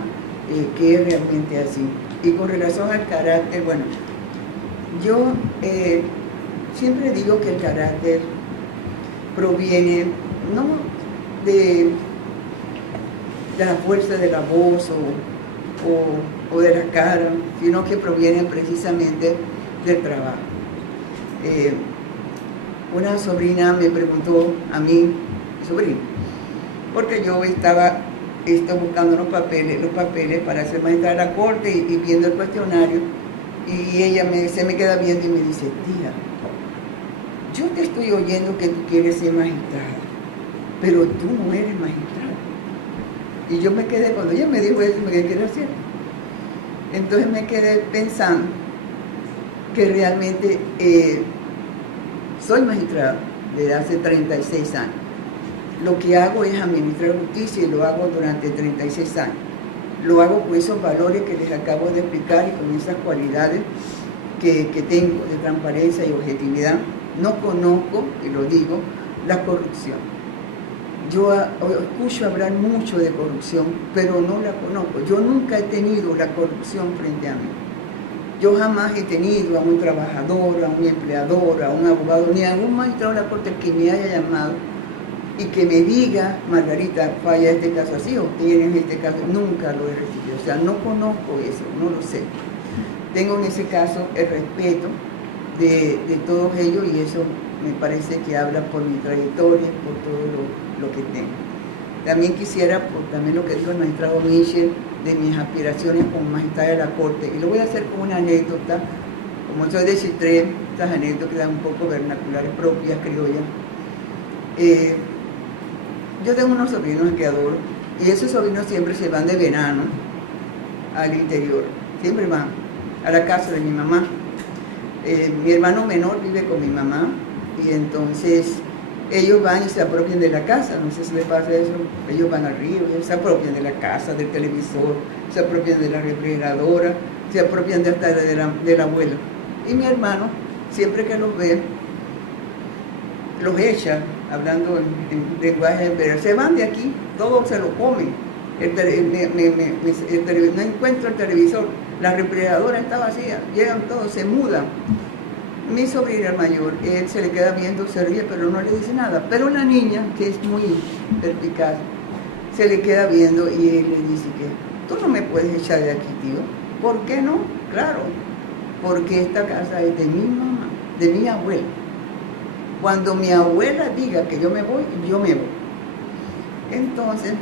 que es realmente así. Y con relación al carácter, bueno, yo siempre digo que el carácter proviene no de la fuerza de la voz o de la cara, sino que proviene precisamente del trabajo. Una sobrina me preguntó a mí, porque yo estaba buscando los papeles para ser magistrada de la Corte y viendo el cuestionario, y ella se me queda viendo y me dice, tía, yo te estoy oyendo que tú quieres ser magistrada, pero tú no eres magistrada. Y yo me quedé, cuando ella me dijo eso, me quedé, ¿qué quiero hacer? Entonces me quedé pensando que realmente soy magistrada desde hace 36 años. Lo que hago es administrar justicia y lo hago durante 36 años. Lo hago con esos valores que les acabo de explicar y con esas cualidades que tengo de transparencia y objetividad. No conozco, y lo digo, la corrupción. Yo escucho hablar mucho de corrupción, pero no la conozco. Yo nunca he tenido la corrupción frente a mí. Yo jamás he tenido a un trabajador, a un empleador, a un abogado, ni a un magistrado de la Corte que me haya llamado y que me diga, Margarita, falla este caso así o tienes este caso. Nunca lo he recibido. O sea, no conozco eso, no lo sé. Tengo en ese caso el respeto de todos ellos y eso me parece que habla por mi trayectoria, por todo lo que tengo. También quisiera, por también lo que dijo el magistrado Michel, de mis aspiraciones como magistrada de la Corte, y lo voy a hacer con una anécdota, como soy de Chitré, estas anécdotas quedan un poco vernaculares propias, criollas. Yo tengo unos sobrinos que adoro, y esos sobrinos siempre se van de verano al interior, siempre van a la casa de mi mamá. Mi hermano menor vive con mi mamá, y entonces ellos van y se apropian de la casa, no sé si les pasa eso, ellos van al río, ellos se apropian de la casa, del televisor, se apropian de la refrigeradora, se apropian de hasta de la abuela. Y mi hermano, siempre que los ve, los echa, hablando en lenguaje, pero se van de aquí, todos se lo comen. No encuentro el televisor, la refrigeradora está vacía, llegan todos, se mudan. Mi sobrina mayor, él se le queda viendo, se ríe, pero no le dice nada. Pero la niña, que es muy perspicaz, se le queda viendo y él le dice que tú no me puedes echar de aquí, tío. ¿Por qué no? Claro, porque esta casa es de mi mamá, de mi abuela. Cuando mi abuela diga que yo me voy, yo me voy. Entonces,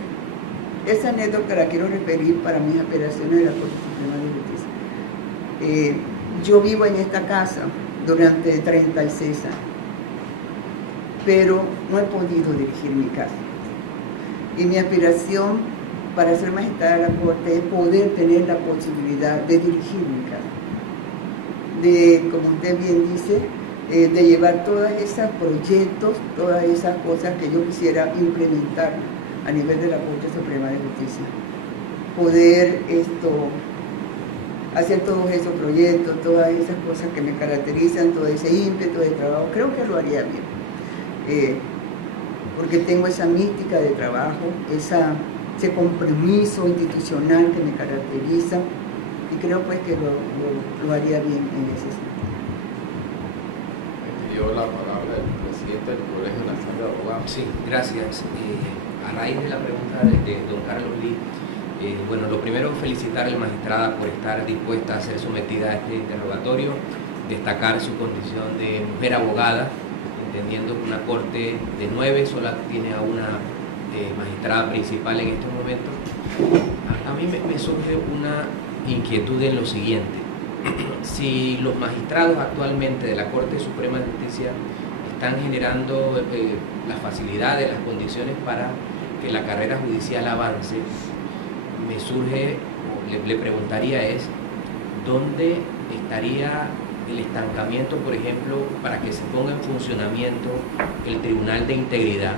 esa anécdota la quiero referir para mis apelaciones de la Corte Suprema de Justicia. Yo vivo en esta casa durante 36 años, pero no he podido dirigir mi casa. Y mi aspiración para ser magistrada de la Corte es poder tener la posibilidad de dirigir mi casa. De, como usted bien dice, de llevar todos esos proyectos, todas esas cosas que yo quisiera implementar a nivel de la Corte Suprema de Justicia. Poder hacer todos esos proyectos, todas esas cosas que me caracterizan, todo ese ímpetu de trabajo, creo que lo haría bien. Porque tengo esa mística de trabajo, ese compromiso institucional que me caracteriza, y creo pues que lo haría bien en ese sentido. Dio la palabra el presidente del Colegio Nacional de Abogados. Sí, gracias. A raíz de la pregunta de don Carlos Lee, bueno, lo primero felicitar a la magistrada por estar dispuesta a ser sometida a este interrogatorio, destacar su condición de mujer abogada, entendiendo que una corte de 9 sola tiene a una magistrada principal en estos momentos. A mí me surge una inquietud en lo siguiente. Si los magistrados actualmente de la Corte Suprema de Justicia están generando las facilidades, las condiciones para que la carrera judicial avance, me surge, le preguntaría ¿dónde estaría el estancamiento, por ejemplo, para que se ponga en funcionamiento el Tribunal de Integridad?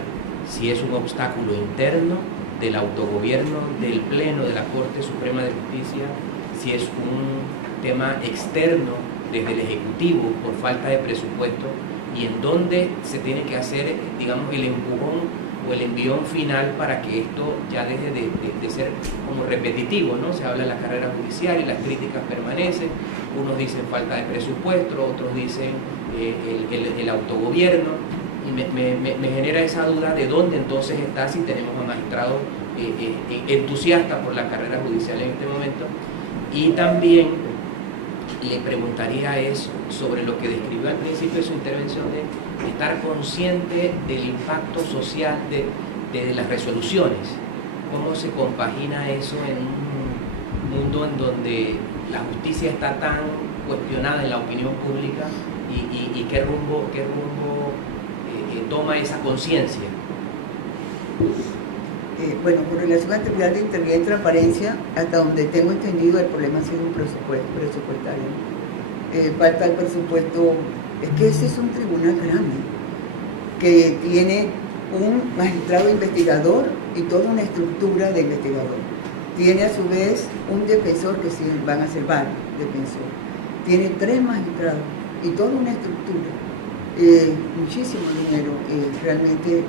Si es un obstáculo interno del autogobierno del Pleno de la Corte Suprema de Justicia, si es un tema externo desde el Ejecutivo por falta de presupuesto, y en dónde se tiene que hacer, digamos, el empujón o el envión final para que esto ya deje de ser como repetitivo, ¿no? Se habla de la carrera judicial y las críticas permanecen, unos dicen falta de presupuesto, otros dicen el autogobierno, y me genera esa duda de dónde entonces está, si tenemos a magistrados entusiastas por la carrera judicial en este momento. Y también le preguntaría sobre lo que describió al principio de su intervención, de estar consciente del impacto social de las resoluciones. ¿Cómo se compagina eso en un mundo en donde la justicia está tan cuestionada en la opinión pública, y qué rumbo toma esa conciencia? Bueno, con relación al Tribunal de Integridad y Transparencia, hasta donde tengo entendido, el problema ha sido un presupuestario. Falta el presupuesto. Es que ese es un tribunal grande, que tiene un magistrado investigador y toda una estructura de investigador. Tiene a su vez un defensor, que sí, van a ser varios defensores. Tiene 3 magistrados y toda una estructura. Muchísimo dinero realmente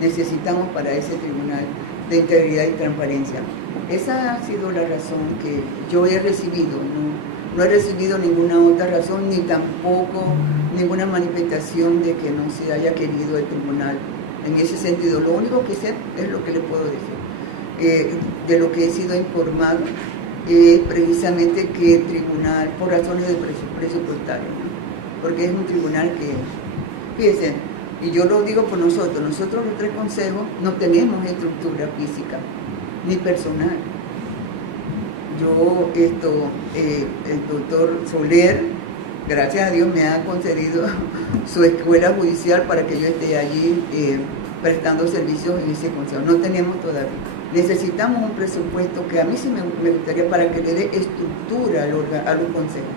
necesitamos para ese Tribunal de Integridad y Transparencia. Esa ha sido la razón que yo he recibido. No he recibido ninguna otra razón, ni tampoco ninguna manifestación de que no se haya querido el tribunal en ese sentido. Lo único que sé es lo que le puedo decir. De lo que he sido informado es precisamente que el tribunal, por razones de presupuestario, ¿no? Porque es un tribunal que, fíjense, y yo lo digo por nosotros los 3 consejos no tenemos estructura física ni personal. Yo, el doctor Soler, gracias a Dios, me ha concedido su escuela judicial para que yo esté allí prestando servicios en ese consejo. No tenemos todavía. Necesitamos un presupuesto que a mí sí me gustaría, para que le dé estructura a los consejos.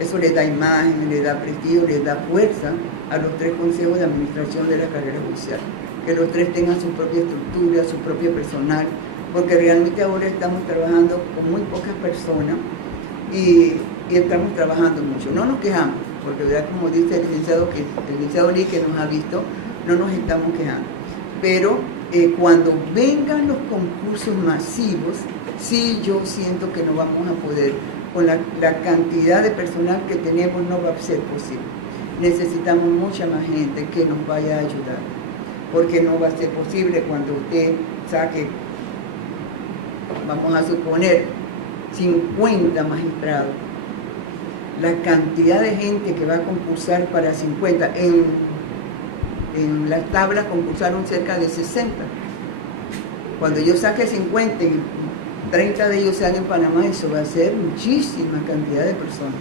Eso le da imagen, le da prestigio, le da fuerza a los 3 consejos de administración de la carrera judicial. Que los 3 tengan su propia estructura, su propio personal, porque realmente ahora estamos trabajando con muy pocas personas y estamos trabajando mucho. No nos quejamos, porque ¿verdad? Como dice el licenciado Lee, que nos ha visto, no nos estamos quejando. Pero cuando vengan los concursos masivos, sí yo siento que no vamos a poder, con la cantidad de personal que tenemos no va a ser posible. Necesitamos mucha más gente que nos vaya a ayudar, porque no va a ser posible cuando usted saque vamos a suponer, 50 magistrados, la cantidad de gente que va a concursar para 50, en las tablas concursaron cerca de 60. Cuando yo saque 50 y 30 de ellos sean en Panamá, eso va a ser muchísima cantidad de personas.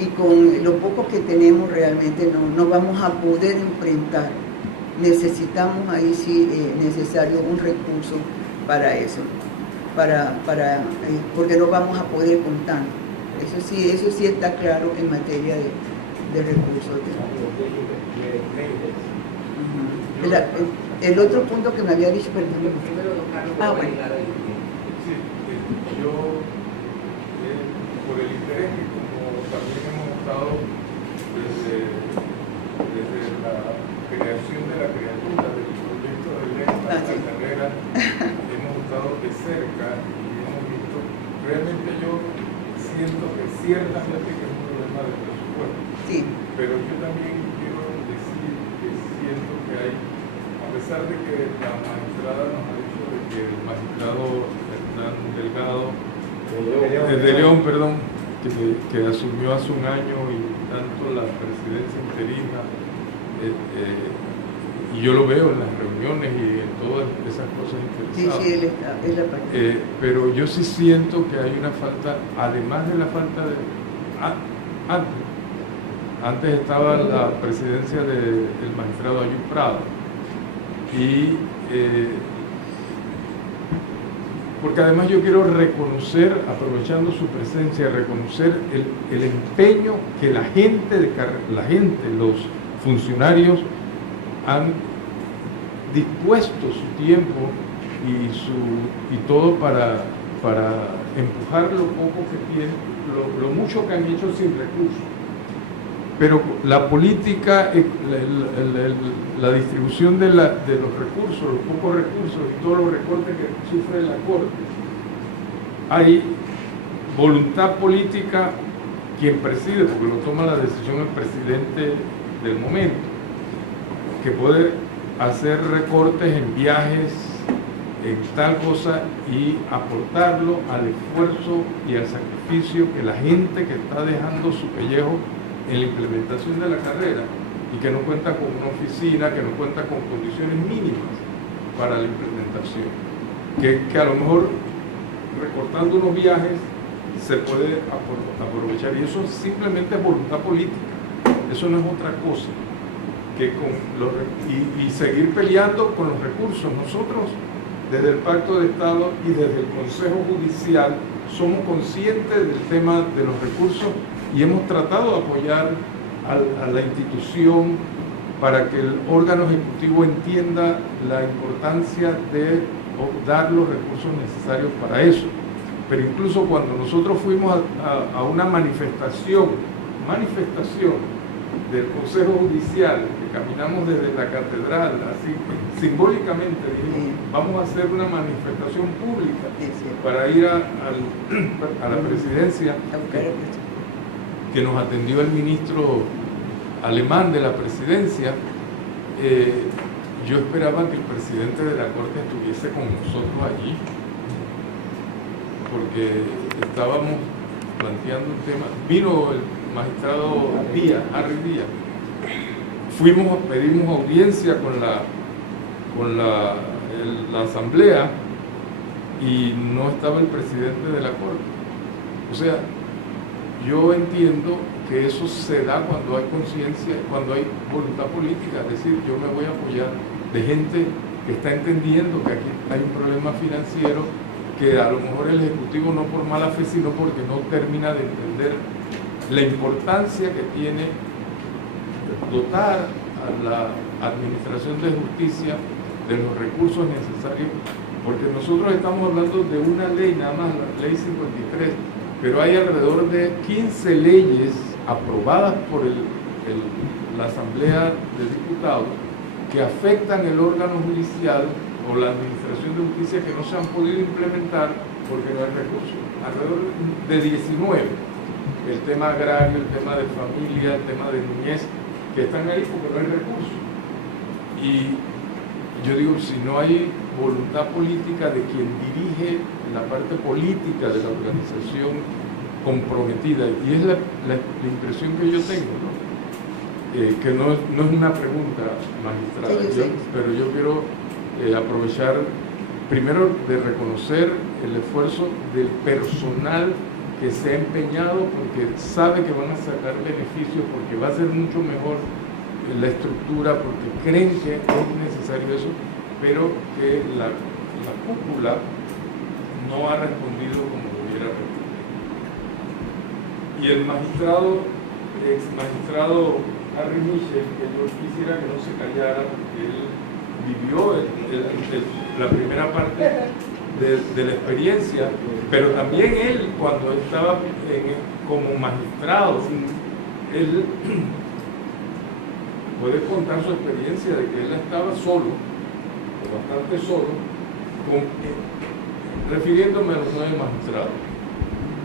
Y con lo poco que tenemos realmente no vamos a poder enfrentar. Necesitamos ahí sí necesario un recurso para eso, porque no vamos a poder contar. Eso sí está claro en materia de recursos. El otro punto que me había dicho, perdón. Bueno. Sí, yo, por el interés que como también hemos estado desde la creación de la criatura del proyecto de ley para la carrera, hemos estado de cerca y hemos visto, realmente yo siento que ciertamente que es un problema de presupuesto, sí. Pero yo también quiero decir que siento que hay, a pesar de que la magistrada nos ha dicho de que el magistrado Hernán Delgado de León, perdón, que asumió hace un año y tanto la presidencia interina, y yo lo veo en las reuniones y en todas esas cosas interesadas. Sí, él es la parte. Pero yo sí siento que hay una falta, además de la falta de... Antes estaba la presidencia del magistrado Ayub Prado, y porque además yo quiero reconocer, aprovechando su presencia, reconocer el empeño que la gente, los funcionarios han dispuesto su tiempo y todo para empujar lo poco que tienen, lo mucho que han hecho sin recursos. Pero la política, la distribución de los recursos, los pocos recursos y todos los recortes que sufre la Corte, hay voluntad política quien preside, porque lo toma la decisión el presidente del momento, que puede hacer recortes en viajes, en tal cosa, y aportarlo al esfuerzo y al sacrificio que la gente que está dejando su pellejo en la implementación de la carrera y que no cuenta con una oficina, que no cuenta con condiciones mínimas para la implementación, que a lo mejor recortando unos viajes se puede aprovechar, y eso simplemente es voluntad política, eso no es otra cosa que y seguir peleando con los recursos. Nosotros desde el Pacto de Estado y desde el Consejo Judicial somos conscientes del tema de los recursos y hemos tratado de apoyar a la institución para que el órgano ejecutivo entienda la importancia de dar los recursos necesarios para eso. Pero incluso cuando nosotros fuimos a una manifestación del Consejo Judicial, que caminamos desde la catedral, así simbólicamente dijimos, vamos a hacer una manifestación pública para ir a la presidencia, que nos atendió el ministro alemán de la presidencia. Yo esperaba que el presidente de la Corte estuviese con nosotros allí, porque estábamos planteando un tema. Vino el magistrado Harry Díaz. Pedimos audiencia con la asamblea y no estaba el presidente de la Corte. O sea, yo entiendo que eso se da cuando hay conciencia, cuando hay voluntad política, es decir, yo me voy a apoyar de gente que está entendiendo que aquí hay un problema financiero, que a lo mejor el Ejecutivo no por mala fe, sino porque no termina de entender la importancia que tiene dotar a la Administración de Justicia de los recursos necesarios, porque nosotros estamos hablando de una ley, nada más la ley 53, pero hay alrededor de 15 leyes aprobadas por la Asamblea de Diputados que afectan el órgano judicial o la Administración de Justicia, que no se han podido implementar porque no hay recursos. Alrededor de 19. El tema agrario, el tema de familia, el tema de niñez, que están ahí porque no hay recursos. Y yo digo, si no hay voluntad política de quien dirige la parte política de la organización comprometida, y es la impresión que yo tengo, ¿no? Que no es una pregunta magistrada, Sí, pero yo quiero aprovechar primero de reconocer el esfuerzo del personal que se ha empeñado porque sabe que van a sacar beneficios, porque va a ser mucho mejor la estructura, porque creen que es necesario eso, pero que la cúpula no ha respondido como debiera responder. Y el ex magistrado Harry Michel, que yo quisiera que no se callara, porque él vivió la primera parte de la experiencia, pero también él, cuando estaba como magistrado, él puede contar su experiencia de que él estaba solo, bastante solo, refiriéndome a los 9 magistrados.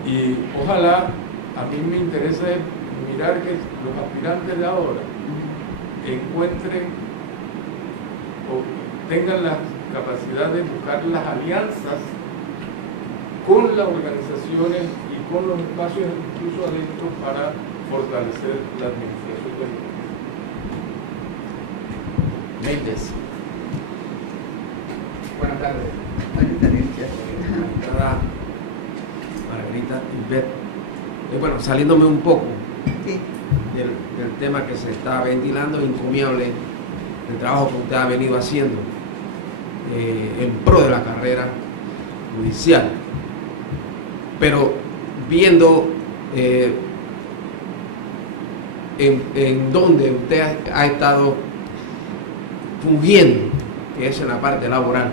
Y ojalá, a mí me interesa mirar que los aspirantes de ahora encuentren o tengan la capacidad de buscar las alianzas con las organizaciones y con los espacios incluso adentro para fortalecer la administración del país. Méndez. Buenas tardes. Margarita y Beth. Bueno, saliéndome un poco del tema que se está ventilando, encomiable el trabajo que usted ha venido haciendo en pro de la carrera judicial, pero viendo en donde usted ha estado fungiendo, que es en la parte laboral,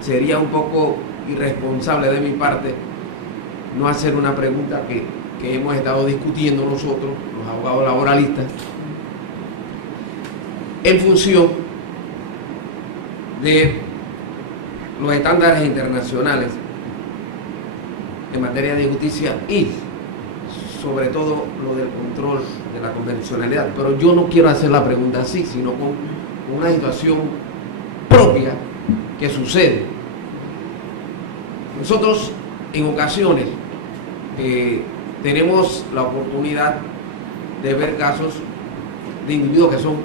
sería un poco irresponsable de mi parte no hacer una pregunta que hemos estado discutiendo nosotros, los abogados laboralistas, en función de los estándares internacionales en materia de justicia y sobre todo lo del control de la convencionalidad. Pero yo no quiero hacer la pregunta así, sino con una situación propia que sucede. Nosotros en ocasiones tenemos la oportunidad de ver casos de individuos que son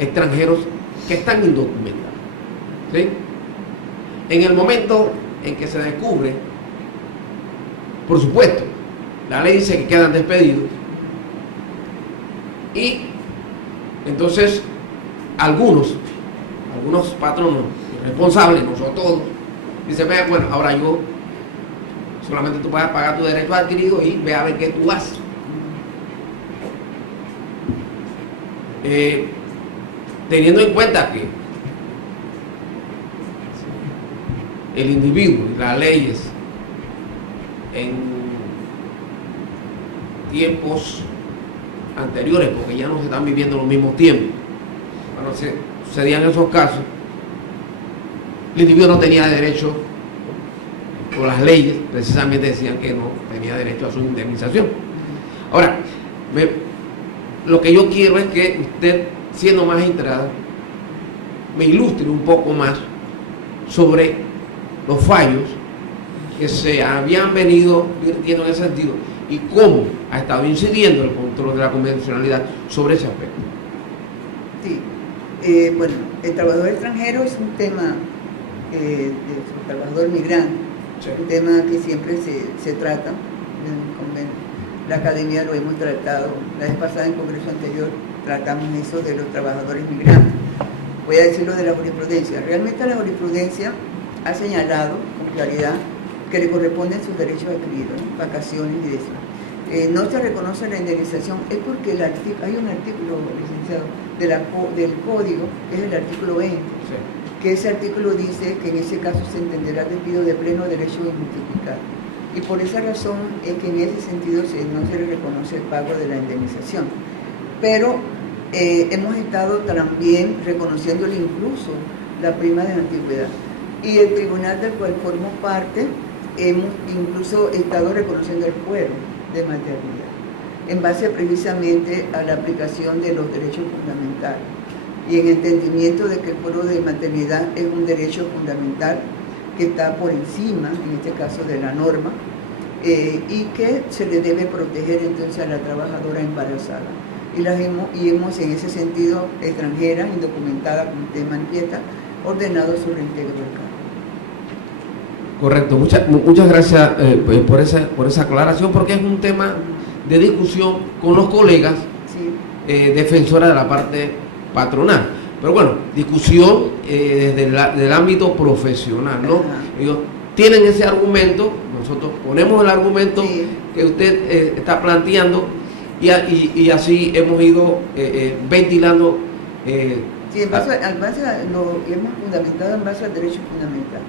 extranjeros que están indocumentados, ¿sí? En el momento en que se descubre, por supuesto, la ley dice que quedan despedidos y entonces algunos patronos responsables, no son todos, dicen, bueno, ahora yo solamente tú puedes pagar tu derecho adquirido y ve a ver qué tú haces. Teniendo en cuenta que el individuo y las leyes en tiempos anteriores, porque ya no se están viviendo los mismos tiempos, cuando se sucedían esos casos, el individuo no tenía derecho, o las leyes precisamente decían que no tenía derecho a su indemnización. Ahora, lo que yo quiero es que usted, siendo magistrada, me ilustre un poco más sobre los fallos que se habían venido virtiendo en ese sentido y cómo ha estado incidiendo el control de la convencionalidad sobre ese aspecto. Sí, bueno, el trabajador extranjero es un tema del trabajador migrante. Sí. Un tema que siempre se trata, la academia lo hemos tratado, la vez pasada en el congreso anterior tratamos eso de los trabajadores migrantes. Voy a decirlo de la jurisprudencia. Realmente la jurisprudencia ha señalado con claridad que le corresponden sus derechos adquiridos, ¿no? Vacaciones y eso. No se reconoce la indemnización, es porque hay un artículo, licenciado, del código, que es el artículo 20. Sí. Que ese artículo dice que en ese caso se entenderá despido de pleno derecho injustificado. Y por esa razón es que en ese sentido no se le reconoce el pago de la indemnización. Pero hemos estado también reconociéndole incluso la prima de antigüedad. Y el tribunal del cual formo parte, hemos incluso estado reconociendo el fuero de maternidad, en base precisamente a la aplicación de los derechos fundamentales. y en entendimiento de que el fuero de maternidad es un derecho fundamental que está por encima, en este caso, de la norma, y que se le debe proteger entonces a la trabajadora embarazada. Y hemos en ese sentido, extranjera, indocumentada, como usted manifiesta, ordenado su reintegro del cargo. Correcto, muchas gracias por esa aclaración, porque es un tema de discusión con los colegas, sí, defensora de la parte patronal. Pero bueno, discusión desde el ámbito profesional, ¿no? Ellos tienen ese argumento, nosotros ponemos el argumento, sí, que usted está planteando, y así hemos ido ventilando. Sí, hemos fundamentado en base al derecho fundamental.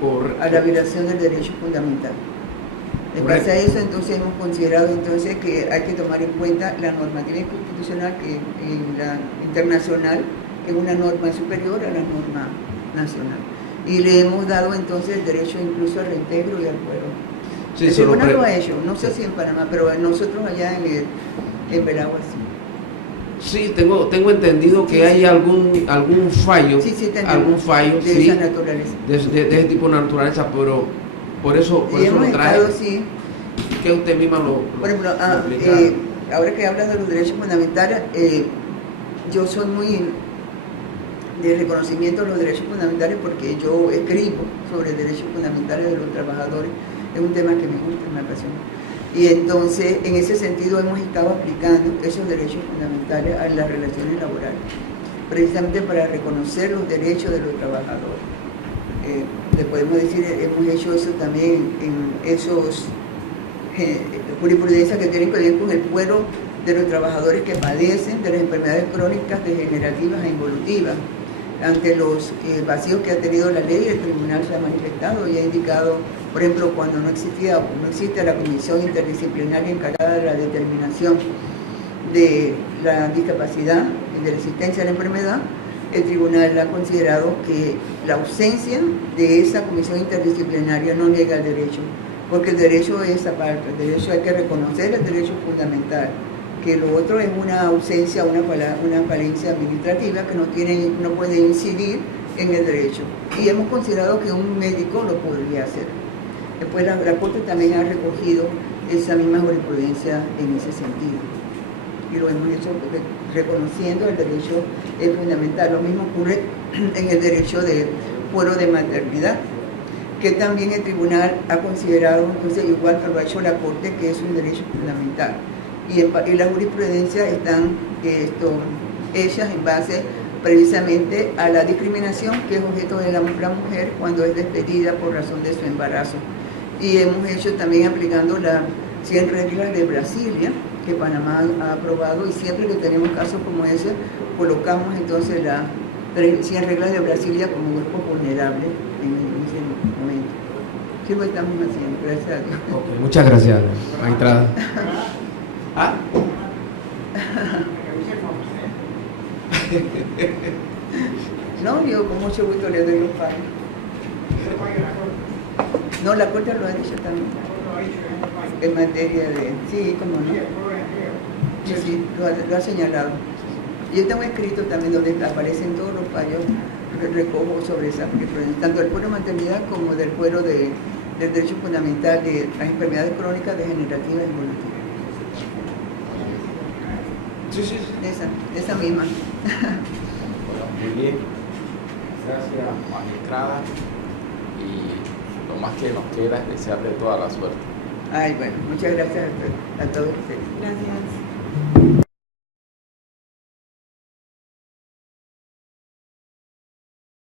Correcto. A la violación del derecho fundamental. En base a eso, entonces, hemos considerado entonces que hay que tomar en cuenta la normativa constitucional y la internacional, que es una norma superior a la norma nacional. Y le hemos dado entonces el derecho incluso al reintegro y al fuero. Sí, el tribunal lo ha hecho, no sé si en Panamá, pero nosotros allá en Belagua sí. Sí, tengo entendido que hay algún fallo, sí, algún fallo de esa naturaleza. De ese tipo de naturaleza, pero por eso lo trae. Sí. Que usted misma lo por ejemplo, ahora que hablas de los derechos fundamentales, yo soy muy de reconocimiento de los derechos fundamentales porque yo escribo sobre derechos fundamentales de los trabajadores. Es un tema que me gusta, me apasiona. Y entonces, en ese sentido, hemos estado aplicando esos derechos fundamentales a las relaciones laborales, precisamente para reconocer los derechos de los trabajadores. Le podemos decir, hemos hecho eso también en esos jurisprudencias que tienen que ver con el fuero de los trabajadores que padecen de las enfermedades crónicas degenerativas e involutivas. Ante los vacíos que ha tenido la ley, el tribunal se ha manifestado y ha indicado, por ejemplo, cuando no existe la comisión interdisciplinaria encargada de la determinación de la discapacidad y de la existencia de la enfermedad, el tribunal ha considerado que la ausencia de esa comisión interdisciplinaria no niega el derecho, porque el derecho es aparte, el derecho hay que reconocer el derecho fundamental, que lo otro es una ausencia, una falencia administrativa que no puede incidir en el derecho. Y hemos considerado que un médico lo podría hacer. Después la Corte también ha recogido esa misma jurisprudencia en ese sentido. Y lo hemos hecho reconociendo el derecho fundamental. Lo mismo ocurre en el derecho de fuero de maternidad, que también el tribunal ha considerado, entonces, igual que lo ha hecho la Corte, que es un derecho fundamental. Y las jurisprudencias están hechas en base precisamente a la discriminación que es objeto de la mujer cuando es despedida por razón de su embarazo. Y hemos hecho también aplicando las 100 reglas de Brasilia, que Panamá ha aprobado, y siempre que tenemos casos como ese, colocamos entonces las 100 reglas de Brasilia como grupos vulnerables en ese momento. Sí lo estamos haciendo, gracias a Dios. Okay, muchas gracias, magistrada. No, yo con mucho gusto le doy los fallos. No, la Corte lo ha dicho también. En materia de... Sí, cómo no. Sí, lo ha señalado. Yo tengo escrito también donde aparecen todos los fallos que recojo sobre esa jurisprudencia, tanto del fuero de maternidad como del fuero del derecho fundamental de las enfermedades crónicas degenerativas y evolutivas. Sí. Esa misma. Bueno, muy bien. Gracias, magistrada. Y lo más que nos queda es desearle toda la suerte. Ay, bueno, muchas gracias a todos ustedes. Gracias.